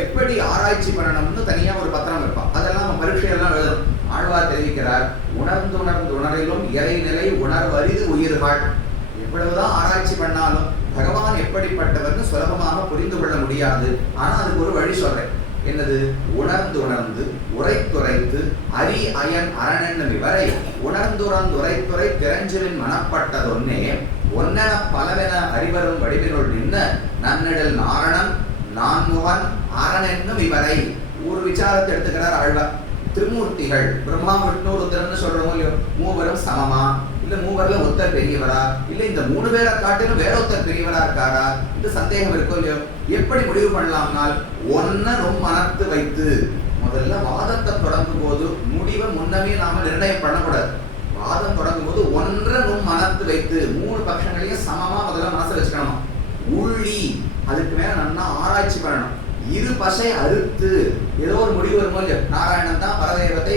எப்படி ஆராய்ச்சி பண்ணணும்னு தனியா ஒரு பத்திரம் இருப்பான், அதெல்லாம் நம்ம பரீட்சையெல்லாம் எழுதணும். ஆழ்வார் தெரிவிக்கிறார், உணர்ந்து உணர்ந்து உணரிலும் இறைநிலை உணர்வறிது உயிர்கள். எவ்வளவுதான் ஆராய்ச்சி பண்ணாலும் பகவான் எப்படிப்பட்டவர்னு சுலபமாக புரிந்து கொள்ள முடியாது. ஆனா அதுக்கு ஒரு வழி சொல்றேன். என்னது? உணர்ந்து உணர்ந்து உரைத்துரைத்து அரி அயன் அரணன் விவரை உணர்ந்துறந்து உரைத்துரை திரஞ்சலின் மனப்பட்டதொன்னே ஒன்னென பலவென அறிவரும் வடிவினுள் நின்ன நன்னெடல் நாரணன் நான்முகன் அரணென்னும் இவரை. ஒரு விசாரத்தை எடுத்துக்கிறார் ஆழ்வார். திருமூர்த்திகள் பிரம்மா விஷ்ணு ருத்ரன்னு சொல்றோமோ இல்லையோ, மூவரும் சமமா, இல்ல மூவர்ல ஒருத்தர் பெரியவரா, இல்ல இந்த 3 பேரை காட்டிலும் வேற ஒருத்தர் பெரியவரா இருக்காரா, இந்த சந்தேகம் இருக்கோ இல்லையோ. எப்படி முடிவு பண்ணலாம்னால் ஒன்ன மனத்து வைத்து, முதல்ல வாதத்தை தொடங்கும் போது முடிவை முன்னமே நாம நிர்ணயம் பண்ணக்கூடாது. வாதம் தொடங்கும் போது ஒன்றை மனத்து வைத்து 3 பட்சங்களையும் சமமா முதல்ல மனசு வச்சுக்கணும். உள்ளி அதுக்கு மேல நல்லா ஆராய்ச்சி பண்ணணும். இரு பசை அறுத்து ஏதோ ஒரு முடிவு வருமோ இல்லையோ, நாராயணன் தான் பரதேவத்தை,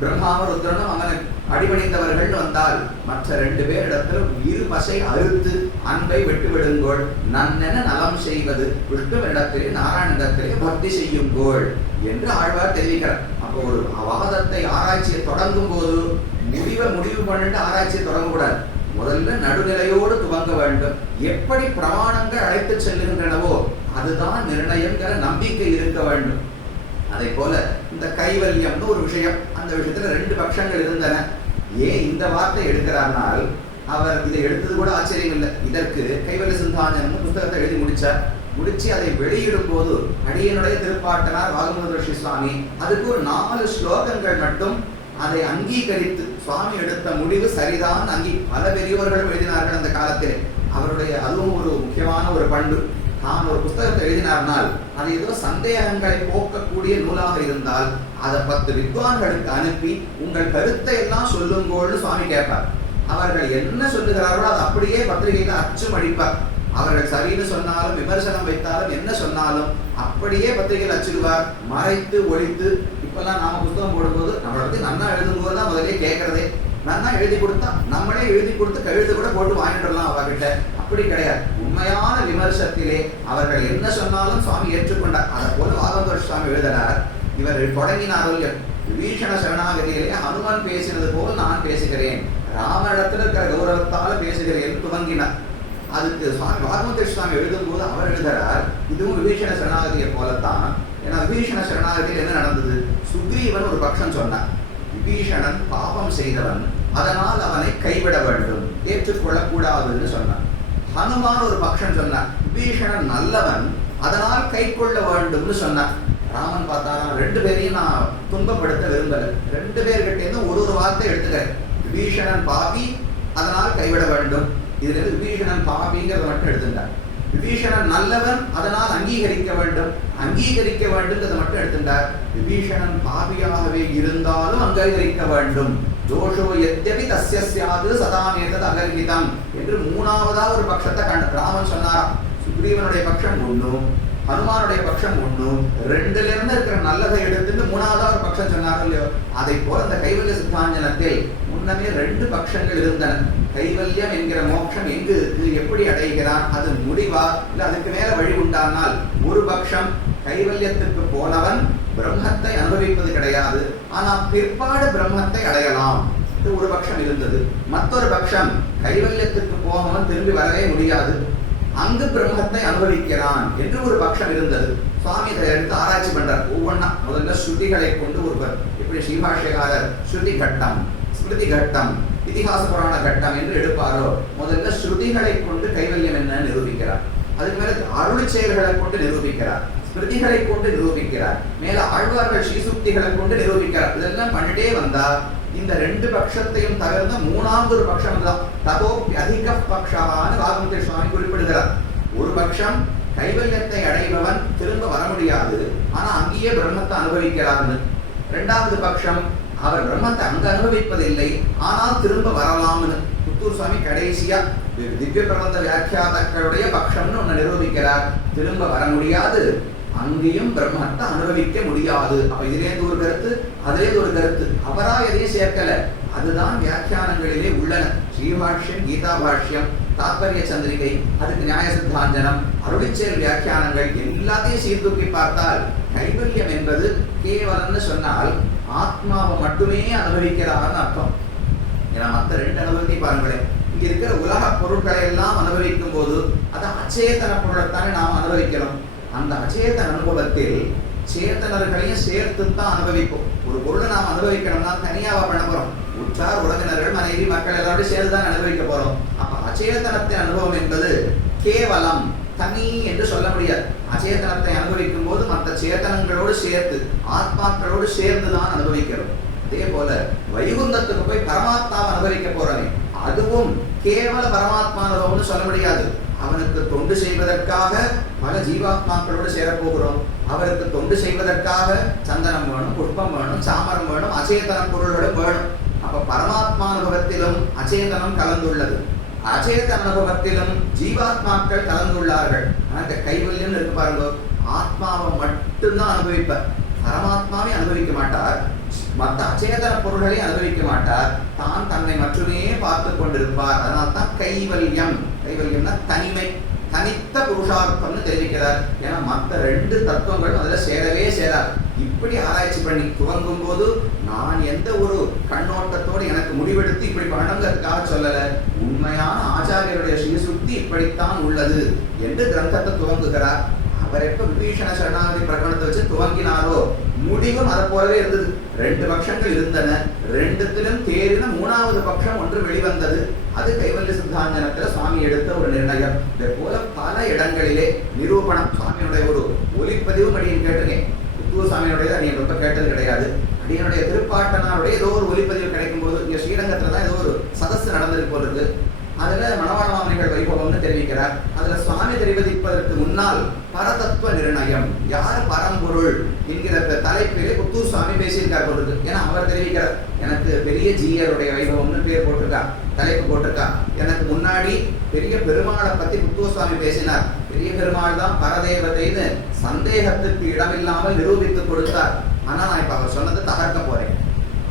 பிரம்மாவும் ருத்ரனும் அவனை அடிபணிந்தவர்கள் வந்தால் மற்ற 2 பேரிடத்தில் இரு பசை அறுத்து அன்பை விட்டு விடுங்கோள், நன்னென நலம் செய்வது விஷ்ணுவிடத்திலே நாராயணத்திலே பக்தி செய்யுங்கோள் என்று ஆழ்வார் தெரிவிக்கிறார். அப்போ ஒரு வாதத்தை ஆராய்ச்சியை தொடங்கும் போது முடிவு பண்ணிட்டு ஆராய்ச்சியை தொடங்கக்கூடாது. முதல்ல நடுநிலையோடு துவங்க வேண்டும். எப்படி பிரமாணங்கள் அழைத்து செல்லுகின்றனவோ அதுதான் நிர்ணயங்கிற நம்பிக்கை இருக்க வேண்டும். அதே போல இந்த கைவல்யம்னு ஒரு விஷயம், அந்த விஷயத்துல 2 பட்சங்கள் இருந்தன. ஏன் இந்த வார்த்தை எடுக்கிறார்னால், அவர் இதை எடுத்தது கூட ஆச்சரியம் இல்லை. இதற்கு கைவல்ய சிந்தாஞ்சன் புத்தகத்தை எழுதி முடிச்சு அதை வெளியிடும் போது அடியனுடைய திருப்பாட்டனார் வாகுமுதர்ஷி சுவாமி அதுக்கு ஒரு 4 ஸ்லோகங்கள் மட்டும் அதை அங்கீகரித்து சுவாமி எடுத்த முடிவு சரிதான் பல பெரியவர்களும் எழுதினார்கள் அந்த காலத்திலே. அவருடைய அதுவும் ஒரு முக்கியமான ஒரு பண்பு. நான் ஒரு புத்தகத்தை எழுதினார்னால் அது ஏதோ சந்தேகங்களை போக்கக்கூடிய நூலாக இருந்தால் அதை 10 வித்வான்களுக்கு அனுப்பி உங்கள் கருத்தை எல்லாம் சொல்லுங்கோள்னு சுவாமி கேட்பார். அவர்கள் என்ன சொல்லுகிறார்களோ அது அப்படியே பத்திரிகையில அச்சும் அடிப்பார். அவர்கள் சரின்னு சொன்னாலும் விமர்சனம் வைத்தாலும் என்ன சொன்னாலும் அப்படியே பத்திரிகையில் அச்சிடுவார், மறைத்து ஒழித்து. இப்பெல்லாம் நாம புத்தகம் போடும்போது நம்மளை பத்தி நன்னா எழுதும்போது தான் முதலே கேட்கறதே. நன்னா எழுதி கொடுத்தா நம்மளே எழுதி கொடுத்து கழுத்து கூட போட்டு வாங்கிடலாம் அவர்கிட்ட. அப்படி கிடையாது. உண்மையான விமர்சனத்திலே அவர்கள் என்ன சொன்னாலும் சுவாமி ஏற்றுக்கொண்டார். அதை போல வாகந்தர் சுவாமி எழுதினார். இவர் தொடங்கினார்கள் விபீஷண சரணாகதியிலே ஹனுமன் பேசினது போல் நான் பேசுகிறேன், ராமனிடத்தில் இருக்கிற கௌரவத்தால பேசுகிறேன் துவங்கினார். அதுக்கு சுவாமி வாகந்தர் சுவாமி எழுதும் போது அவர் எழுதுகிறார், இதுவும் விபீஷண சரணாகதியை போலத்தான். ஏன்னா விபீஷண சரணாகதியில் என்ன நடந்தது? சுக்ரீவன் ஒரு பட்சம் சொன்னார், விபீஷணன் பாபம் செய்தவன், அதனால் அவனை கைவிட வேண்டும், ஏற்றுக்கொள்ளக்கூடாதுன்னு சொன்னார். ஹனுமான் ஒரு பட்சம் சொன்னார், விபீஷணன் நல்லவன், அதனால் கை கொள்ள வேண்டும்னு சொன்னார். ராமன் பார்த்தாராம், 2 பேரையும் நான் துன்பப்படுத்த விரும்பல, 2 பேர்கிட்ட இருந்து ஒரு வார்த்தை எடுத்துக்கிறேன். விபீஷணன் பாபி, அதனால் கைவிட வேண்டும். இதுல இருந்து விபீஷணன் பாபிங்கிறத மட்டும் எடுத்துட்டார். விபீஷணன் நல்லவன், அதனால் அங்கீகரிக்க வேண்டும் மட்டும் எடுத்துட்டார். விபீஷணன் பாபியாகவே இருந்தாலும் அங்கீகரிக்க வேண்டும். தோஷோ யத்யபி தஸ்ய ஸ்யாது சதாமேதத் அகர்ஹிதம் என்று 3வதா ஒரு பட்சத்தை ராமன் சொன்னாராம். சுக்ரீவனுடைய பட்சம் ஒண்ணு, ஹனுமானுடைய பட்சம் ஒண்ணு, 2ல இருந்து இருக்கிற நல்லதை எடுத்துட்டு 3வதா ஒரு பட்சம் சொன்னாரோ இல்லையோ. அதை போல அந்த கைவல்ய சித்தாஞ்சனத்தில் முன்னமே 2 பட்சங்கள் இருந்தன. கைவல்யம் என்கிற மோட்சம் எங்கு இருக்கு, எப்படி அடைகிறான், அது முடிவா இல்ல அதுக்கு மேல வழி உண்டானால், ஒரு பட்சம் கைவல்யத்துக்கு போனவன் பிரம்மத்தை அனுபவிப்பது கிடையாது, ஆனா பிற்பாடு பிரம்மத்தை அடையலாம், இது ஒரு பட்சம் இருந்தது. மற்றொரு பட்சம் கைவல்யத்துக்கு போனவன் திரும்பி வரவே முடியாது, அங்கு பிரம்மத்தை அனுபவிக்கிறான் என்று ஒரு பட்சம் இருந்தது. சுவாமி இதை எடுத்து ஆராய்ச்சி பண்றார் ஒவ்வொன்னா. முதல்ல ஸ்ருதிகளை கொண்டு ஒருவர், எப்படி ஸ்ரீபாஷ்யகாரர் ஸ்ருதி கட்டம், ஸ்மிருதி கட்டம், இதிகாச புராண கட்டம் என்று எடுப்பாரோ, முதல்ல ஸ்ருதிகளை கொண்டு கைவல்யம் என்ன நிரூபிக்கிறார். அதுக்கு மேல அருள் செயல்களை கொண்டு நிரூபிக்கிறார், ஸ்மிருதிகளை கொண்டு நிரூபிக்கிறார், மேல ஆழ்வார்கள் ஸ்ரீசுக்திகளை கொண்டு நிரூபிக்கிறார். இதெல்லாம் பண்ணிட்டே வந்தா இந்த 2 பட்சத்தையும் தவிர்த்த 3வது ஒரு பட்சம் தான் ததோப்பி அதிக பட்சமான வாகமதி சுவாமி குறிப்பிடுகிறார். ஒரு பட்சம் கைவல்யத்தை அடைபவன் திரும்ப வர முடியாது, ஆனா அங்கேயே பிரம்மத்தை அனுபவிக்கிறார்னு. இரண்டாவது பட்சம், அவர் பிரம்மத்தை அங்க அனுபவிப்பதில்லை, ஆனால் திரும்ப வரலாம்னு புத்தூர் சுவாமி கடைசியா திவ்ய பிரபந்த வியாக்கியாதாக்களுடைய பட்சம்னு ஒண்ணு நிரூபிக்கிறார். திரும்ப வர முடியாது, அங்கேயும் பிரம்மத்தை அனுபவிக்க முடியாது. அப்ப இதுலேருந்து ஒரு கருத்து, அதுலேருந்து ஒரு கருத்து, அவரா எதையும் சேர்க்கல. அதுதான் வியாக்கியானங்களிலே உள்ளன. ஸ்ரீபாஷ்யம், கீதா பாஷ்யம், தாத்பரிய சந்திரிகை, அதுக்கு நியாய சித்தாந்தனம், அருளிச்செயல் வியாக்கியானங்கள் எல்லாத்தையும் சீர்தூக்கி பார்த்தால் கைவல்யம் என்பது கேவலம்னு சொன்னால் ஆத்மாவை மட்டுமே அனுபவிக்கிறார்னு அர்த்தம். ஏன்னா மற்ற ரெண்டு அனுபவத்தை பாருங்களேன். இங்க இருக்கிற உலக பொருட்களை எல்லாம் அனுபவிக்கும் போது அது அச்சேதன பொருளைத்தானே நாம் அனுபவிக்கிறோம். அந்த அச்சேதன அனுபவத்தில் சேத்தனர்களையும் சேர்த்து தான் அனுபவிப்போம். ஒரு பொருளை நாம் அனுபவிக்கணும்னா தனியாவா பண்ண போறோம்? உற்றார் உறவினர்கள், மனைவி, மக்கள் எல்லாரோடும் சேர்த்து தான் அனுபவிக்க போறோம். அப்ப அச்சேதனத்தின் அனுபவம் என்பது கேவலம், தனி என்று சொல்ல முடியாது. அச்சேதனத்தை அனுபவிக்கும் போது மற்ற சேத்தனங்களோடு சேர்த்து, ஆத்மாக்களோடு சேர்ந்து தான் அனுபவிக்கிறோம். அதே போல வைகுந்தத்துக்கு போய் பரமாத்மாவை அனுபவிக்க போறோமே, அதுவும் கேவல பரமாத்மா அனுபவம்னு சொல்ல முடியாது. அவனுக்கு தொண்டு செய்வதற்காக பல ஜீவாத்மாக்களோடு சேரப்போகிறோம். அவருக்கு தொண்டு செய்வதற்காக சந்தனம் வேணும், புஷ்பம் வேணும், சாமரம் வேணும், அச்சேதன பொருள்களும் வேணும். அப்ப பரமாத்மா அனுபவத்திலும் அச்சேதனம் கலந்துள்ளது, அச்சேதன அனுபவத்திலும் ஜீவாத்மாக்கள் கலந்துள்ளார்கள். ஆனா இந்த கைவல்யம் இருக்கு பாருங்க, ஆத்மாவை மட்டும்தான் அனுபவிப்பார், பரமாத்மாவை அனுபவிக்க மாட்டார், மற்ற அச்சேதன பொருள்களை அனுபவிக்க மாட்டார், தான் தன்னை மட்டுமே பார்த்து கொண்டிருப்பார். அதனால்தான் கைவல்யம், கைவல்யம்னா தனிமை, தனித்த புருஷார்த்தம்னு தெரிவிக்கிறார். ஏன்னா மற்ற ரெண்டு தத்துவங்களும் அதுல சேரவே சேராது. இப்படி ஆராய்ச்சி பண்ணி துவங்கும் போது நான் எந்த ஒரு கண்ணோட்டத்தோடு எனக்கு முடிவெடுத்து இப்படி பண்ணணுங்கிறதுக்காக சொல்லல, உண்மையான ஆச்சாரியருடைய ஸ்ரீசுக்தி இப்படித்தான் உள்ளது என்று கிரந்தத்தை துவங்குகிறார். அவர் எப்ப விபீஷண சரணாகதி பிரகடனத்தை வச்சு துவங்கினாரோ முடிவும் அதை போலவே இருந்தது. ரெண்டு பட்சங்கள் இருந்தன, ரெண்டுத்திலும் தேறின மூணாவது பட்சம் ஒன்று வெளிவந்தது. அது கைவல்ய சித்தாந்தனத்துல சுவாமி எடுத்த ஒரு நிர்ணயம். இதே போல பல இடங்களிலே நிரூபணம். சுவாமியுடைய ஒரு ஒலிப்பதிவு அடியன் கேட்டிருக்கேன். புத்தூர் சுவாமியுடைய அடியன் ரொம்ப கேட்டது கிடையாது. அடியனுடைய திருப்பாட்டனாருடைய ஏதோ ஒரு ஒலிப்பதிவு கிடைக்கும் போது இங்க ஸ்ரீரங்கத்துல தான் ஏதோ ஒரு சதஸ்து நடந்திருக்கு போல இருக்கு. அதுல மணவாள மாமனிகள் வைபவம்னு தெரிவிக்கிறார். அதுல சுவாமி தெரிவிப்பதற்கு முன்னால் பரதத்துவ நிர்ணயம், யார் பரம்பொருள் என்கிற தலைப்பிலே புத்தூர் சுவாமி பேசியிருக்கார் போட்டு. ஏன்னா அவர் தெரிவிக்கிறார், எனக்கு பெரிய ஜீயருடைய வைபவம்னு பேர் போட்டிருக்கா, தலைப்பு போட்டிருக்கா. எனக்கு முன்னாடி பெரிய பெருமாளை பத்தி புத்தூர் சுவாமி பேசினார். பெரிய பெருமாள் தான் பரதேவதைன்னு சந்தேகத்துக்கு இடமில்லாமல் நிரூபித்து கொடுத்தார். ஆனா நான் இப்ப அவர் சொன்னதை தகர்க்க போறேன்.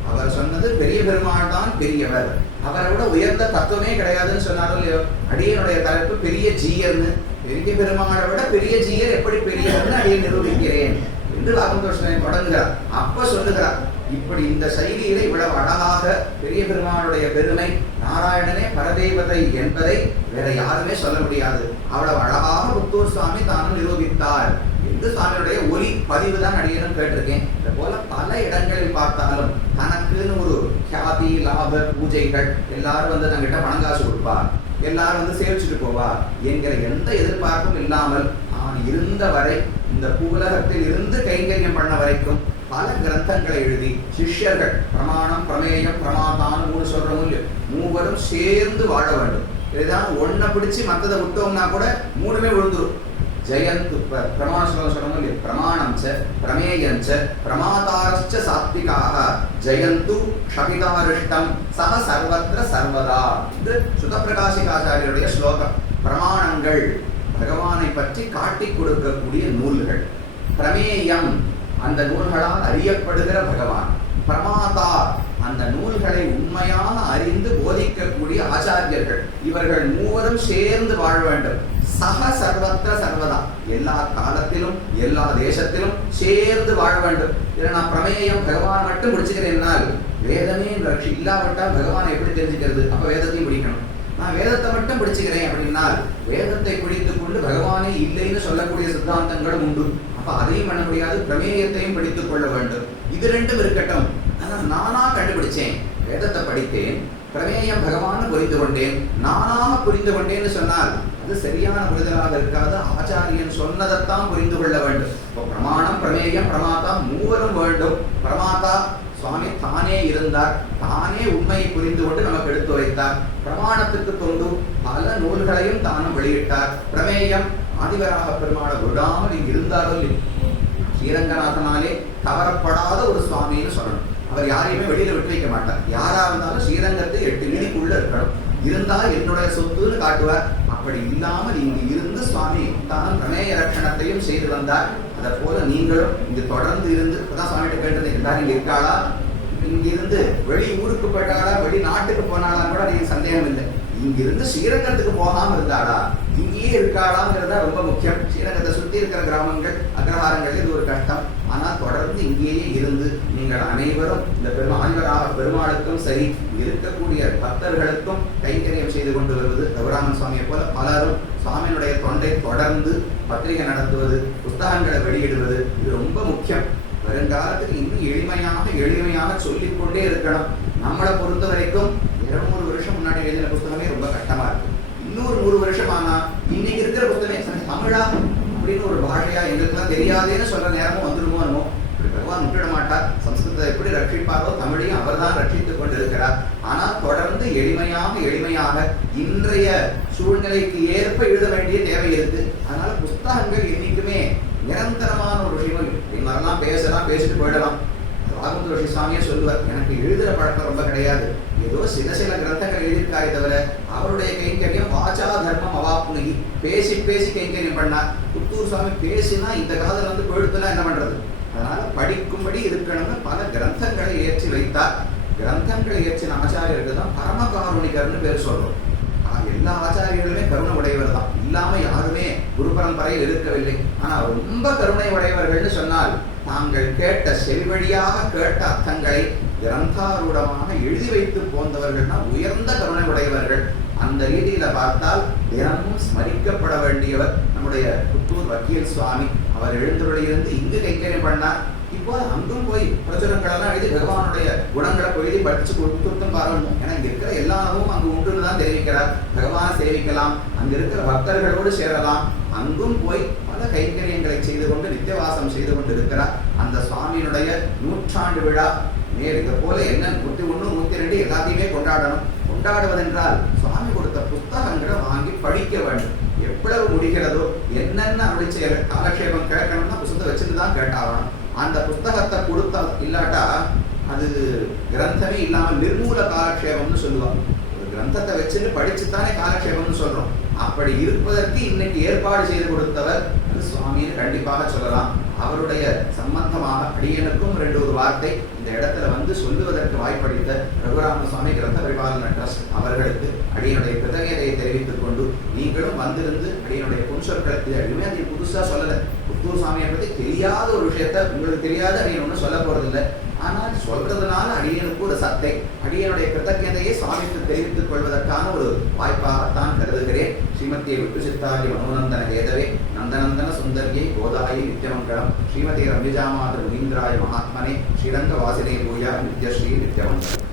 அவர் சொன்னது பெரிய பெருமாள் தான் பெரியவர், அவரை விட உயர்ந்த தத்துவமே கிடையாதுன்னு சொன்னாலும் இல்லையோ. அடியனுடைய தலைப்பு பெரிய ஜீயர்னு, பெரிய பெருமாளை விட பெரிய ஜீயர் எப்படி பெரியவர்னு அடியை நிரூபிக்கிறேன் என்று ராமகிருஷ்ணன் தொடங்குகிறார். அப்ப சொல்லுகிறார், இப்படி இந்த சைலியிலே இவ்வளவு அழகாக பெரிய பெருமானுடைய பெருமை, நாராயணனே பரதேவதை என்பதை வேற யாருமே சொல்ல முடியாது, அவ்வளவு அழகாக புத்தூர் சுவாமி தானும் நிரூபித்தார் என்று சுவாமியுடைய ஒலி பதிவு தான் அடியனும் கேட்டிருக்கேன். இது போல பல இடங்களில் பார்த்தாலும் தனக்குன்னு ஒரு கியாதி, லாப, பூஜைகள், எல்லாரும் வந்து தங்கிட்ட பணம் காசு கொடுப்பார், எல்லாரும் வந்து சேவிச்சுட்டு போவார் என்கிற எந்த எதிர்பார்ப்பும் இல்லாமல் நான் இருந்த வரை, இந்த பூலகத்தில் இருந்து கைங்கரியம் பண்ண வரைக்கும் பல கிரந்தங்களை எழுதி சிஷ்யர்கள் பிரமாணம், பிரமேயம், பிரமாதானம் மூணு சொல்ற மூலியம் மூவரும் சேர்ந்து வாழ வேண்டும். இதுதான் ஒன்றை பிடிச்சு மற்றதை விட்டோம்னா கூட மூணுமே விழுந்துரும். ஜெயந்து பிரமாண சொல்லணும், பிரமாணம் ச பிரமேயம் ச பிரமாதாரச்ச சாத்விகாக ஜெயந்து ஷபிதாரிஷ்டம் சக சர்வத்திர சர்வதா. இது சுதப்பிரகாசிகாச்சாரியருடைய ஸ்லோகம். பிரமாணங்கள் பகவானை பற்றி காட்டிக் கொடுக்கக்கூடிய நூல்கள், பிரமேயம் அந்த நூல்களால் அறியப்படுகிற பகவான், பிரமாதா அந்த நூல்களை உண்மையாக அறிந்து போதிக்கக்கூடிய ஆச்சாரியர்கள், இவர்கள் மூவரும் சேர்ந்து வாழ வேண்டும். சக சர்வத்திர சர்வதா, எல்லா காலத்திலும் எல்லா தேசத்திலும் சேர்ந்து வாழ வேண்டும். இதை நான் பிரமேயம் பகவான் மட்டும் பிடிச்சுக்கிறேன்னால் வேதமே ரட்சி இல்லாவிட்டால் பகவானை எப்படி தெரிஞ்சுக்கிறது? அப்ப வேதத்தையும் பிடிக்கணும். நான் வேதத்தை மட்டும் பிடிச்சுக்கிறேன் அப்படின்னால் வேதத்தை பிடித்துக் கொண்டு பகவானே இல்லைன்னு சொல்லக்கூடிய சித்தாந்தங்களும் உண்டு. அப்ப அதையும் பண்ண முடியாது, பிரமேயத்தையும் படித்துக் கொள்ள வேண்டும். இது ரெண்டும் இருக்கட்டும். ஆனால் நானா கண்டுபிடிச்சேன், வேதத்தை படித்தேன், பிரமேயம் பகவான் புரிந்து கொண்டேன், நானாக புரிந்து கொண்டேன்னு சொன்னால் அது சரியான புரிதலாக இருக்காது. ஆச்சாரியன் சொன்னதைத்தான் புரிந்து கொள்ள வேண்டும். இப்போ பிரமாணம், பிரமேயம், பிரமாதா மூவரும் வேண்டும். பிரமாதா சுவாமி தானே இருந்தார், தானே உண்மையை புரிந்து கொண்டு நமக்கு எடுத்து வைத்தார். பிரமாணத்துக்கு தொண்டு பல நூல்களையும் தானும் வெளியிட்டார். பிரமேயம் ஆதிவராக பெருமாளை விடாமல் இங்கு இருந்தாலும் ஸ்ரீரங்கநாதனாலே கவரப்படாத ஒரு சுவாமின்னு சொல்லணும். அவர் யாரையுமே வெளியில விட்டு வைக்க மாட்டார். யாரா இருந்தாலும் ஸ்ரீரங்கத்தை 8 வீதிக்குள்ள இருக்கணும். இருந்தா என்னுடைய சொத்துன்னு காட்டுவார். அப்படி இல்லாமல் இங்கு இருந்து சுவாமி தான் பிரமேய ரட்சணத்தையும் செய்து வந்தார். அதை போல நீங்களும் இங்கு தொடர்ந்து இருந்து இப்பதான் சுவாமிகிட்ட கேட்டது, எல்லாரும் இங்க இருக்காளா, இங்கிருந்து வெளி ஊருக்கு போயிட்டாளா, வெளிநாட்டுக்கு போனாலும் கூட நீங்க சந்தேகம் இல்லை. இங்கிருந்து ஸ்ரீரங்கத்துக்கு போகாம இருந்தாளா, இங்கேயே இருக்காளாங்கிறதா ரொம்ப முக்கியம். ஸ்ரீரங்கத்தை சுத்தி இருக்கிற கிராமங்கள் அக்ரஹாரங்கள் இது ஒரு கஷ்டம். ஆனால் தொடர்ந்து இங்கேயே இருந்து நீங்கள் அனைவரும் இந்த ஆதிவராக பெருமாளுக்கும் சரி இருக்கக்கூடிய பக்தர்களுக்கும் கைங்கரியம் செய்து கொண்டு வருவது. ரகுராமன் சுவாமியை போல பலரும் சுவாமியினுடைய தொண்டை தொடர்ந்து பத்திரிகை நடத்துவது, புத்தகங்களை வெளியிடுவது இது ரொம்ப முக்கியம். வருங்காலத்துக்கு இன்னும் எளிமையாக சொல்லிக்கொண்டே இருக்கணும். நம்மளை பொறுத்த வரைக்கும் 200 வருஷம் முன்னாடி எழுதின புத்தகமே ரொம்ப கஷ்டமா இருக்கு. இன்னொரு 100 வருஷம் ஆனா இன்னைக்கு இருக்கிற புத்தகமே தமிழா அப்படின்னு ஒரு பாஷையா எங்களுக்குலாம் தெரியாதேன்னு சொல்ற நேரமும் வந்துடுமோ என்னமோ. பகவான் விட்டுட மாட்டார். சம்ஸ்கிருதத்தை எப்படி ரட்சிப்பாரோ தமிழையும் அவர் தான் ரட்சித்துக் கொண்டு இருக்கிறார். ஆனால் தொடர்ந்து எளிமையாக இன்றைய சூழ்நிலைக்கு ஏற்ப எழுத வேண்டிய தேவை இருக்கு. அதனால புத்தகங்கள் என்னைக்குமே நிரந்தரமான ஒரு விஷயம். இது மாதிரிலாம் பேசிட்டு போயிடலாம். ராகவ சுவாமியே சொல்லுவார், எனக்கு எழுதுற பழக்கம் ரொம்ப கிடையாது. ஏதோ சில கிரந்தங்கள் எழுதியிருக்காரே தவிர அவருடைய கைங்கரியம் வாச்சா தர்மம் அவாப்புனகி, பேசி கைங்கரியம் பண்ணார். புத்தூர் சுவாமி பேசினா இந்த காலத்துல வந்து போயிடுத்துனா என்ன பண்றது? அதனால படிக்கும்படி இருக்கணும்னு பல கிரந்தங்களை ஏற்றி வைத்தார். கிரந்தங்களை ஏற்றின ஆச்சாரியர்கள் தான் பரமகாருணிகர்னு பேர் சொல்றோம். எல்லா ஆச்சாரியர்களுமே கருணை உடையவர் தான். இல்லாம யாருமே குரு பரம்பரையில் இருக்கவில்லை. ஆனா ரொம்ப கருணை உடையவர்கள்னு சொன்னால் தாங்கள் கேட்ட செவிவழியாக கேட்ட அர்த்தங்களை கிரந்தாரூடமாக எழுதி வைத்து போந்தவர்கள்னா உயர்ந்த கருணை உடையவர்கள். அந்த ரீதியில பார்த்தால் தினமும் ஸ்மரிக்கப்பட வேண்டியவர் நம்முடைய புத்தூர் வக்கீல் சுவாமி. அவர் எழுந்தருளிலிருந்து இங்கு கைங்கரியம் பண்ணார். இப்போ அங்கும் போய் பிரச்சுரங்களெல்லாம் எழுதி பகவானுடைய குணங்களை எழுதி படிச்சு கொடுத்தும் பாருங்க. ஏன்னா இங்க இருக்கிற எல்லாரும் அங்கு உண்டுன்னு தான் தெரிவிக்கிறார். பகவானை சேவிக்கலாம், அங்க இருக்கிற பக்தர்களோடு சேரலாம். அங்கும் போய் பல கைங்கரியங்களை செய்து கொண்டு நித்தியவாசம் செய்து கொண்டு இருக்கிறார். அந்த சுவாமியினுடைய 100ஆண்டு விழா இதை போல என்ன 101, 102 எல்லாத்தையுமே கொண்டாடுவதென்றால் சுவாமி கொடுத்த புத்தகங்களை வாங்கி படிக்க வேண்டும். எவ்வளவு முடிகிறதோ என்னென்ன அப்படி செய்ய காலக்ஷேபம் கேட்கணும்னா புத்தகத்தை வச்சுட்டு தான் கேட்டாகணும். அந்த புத்தகத்தை கொடுத்தா இல்லாட்டா அது கிரந்தமே இல்லாமல் நிர்மூல காலக்ஷேபம்னு சொல்லுவாங்க. ஒரு கிரந்தத்தை வச்சுட்டு படிச்சுத்தானே காலக்ஷேபம்னு சொல்றோம். அப்படி இருப்பதற்கு இன்னைக்கு ஏற்பாடு செய்து கொடுத்தவர் சுவாமியை கண்டிப்பாக சொல்லலாம். அவருடைய சம்பந்தமாக அடியனுக்கும் 2 வார்த்தை இந்த இடத்துல வந்து சொல்லுவதற்கு வாய்ப்பளித்த ரகுராம சுவாமி கிரந்த பரிபாலன ட்ரஸ்ட் அவர்களுக்கு அடியனுடைய கிருதஜதையை தெரிவித்துக் கொண்டு நீங்களும் வந்திருந்து அடியனுடைய புன்சொற்களை எதுவுமே அதை புதுசா சொல்லலை. புத்தூர் சுவாமியை பற்றி தெரியாத ஒரு விஷயத்த உங்களுக்கு தெரியாத அடியன் ஒன்றும் சொல்ல போறதில்லை. ஆனால் சொல்றதுனால அடியனுக்கு ஒரு சத்தை, அடியனுடைய கிருதஜதையை சுவாமிக்கு தெரிவித்துக் கொள்வதற்கான ஒரு வாய்ப்பாகத்தான் கருதுகிறேன். ஸ்ரீமதியை விட்டு சித்தாரி மனோநந்தன கேதவே நந்தநந்தன சுந்தரியை கோதாயி நித்யமங்கலம் ஸ்ரீமதி ரம்யஜாமாத முனீந்திராய மகாத்மனே ஸ்ரீரங்க வாசினே பூயா நித்யஸ்ரீ நித்யமங்கலம்.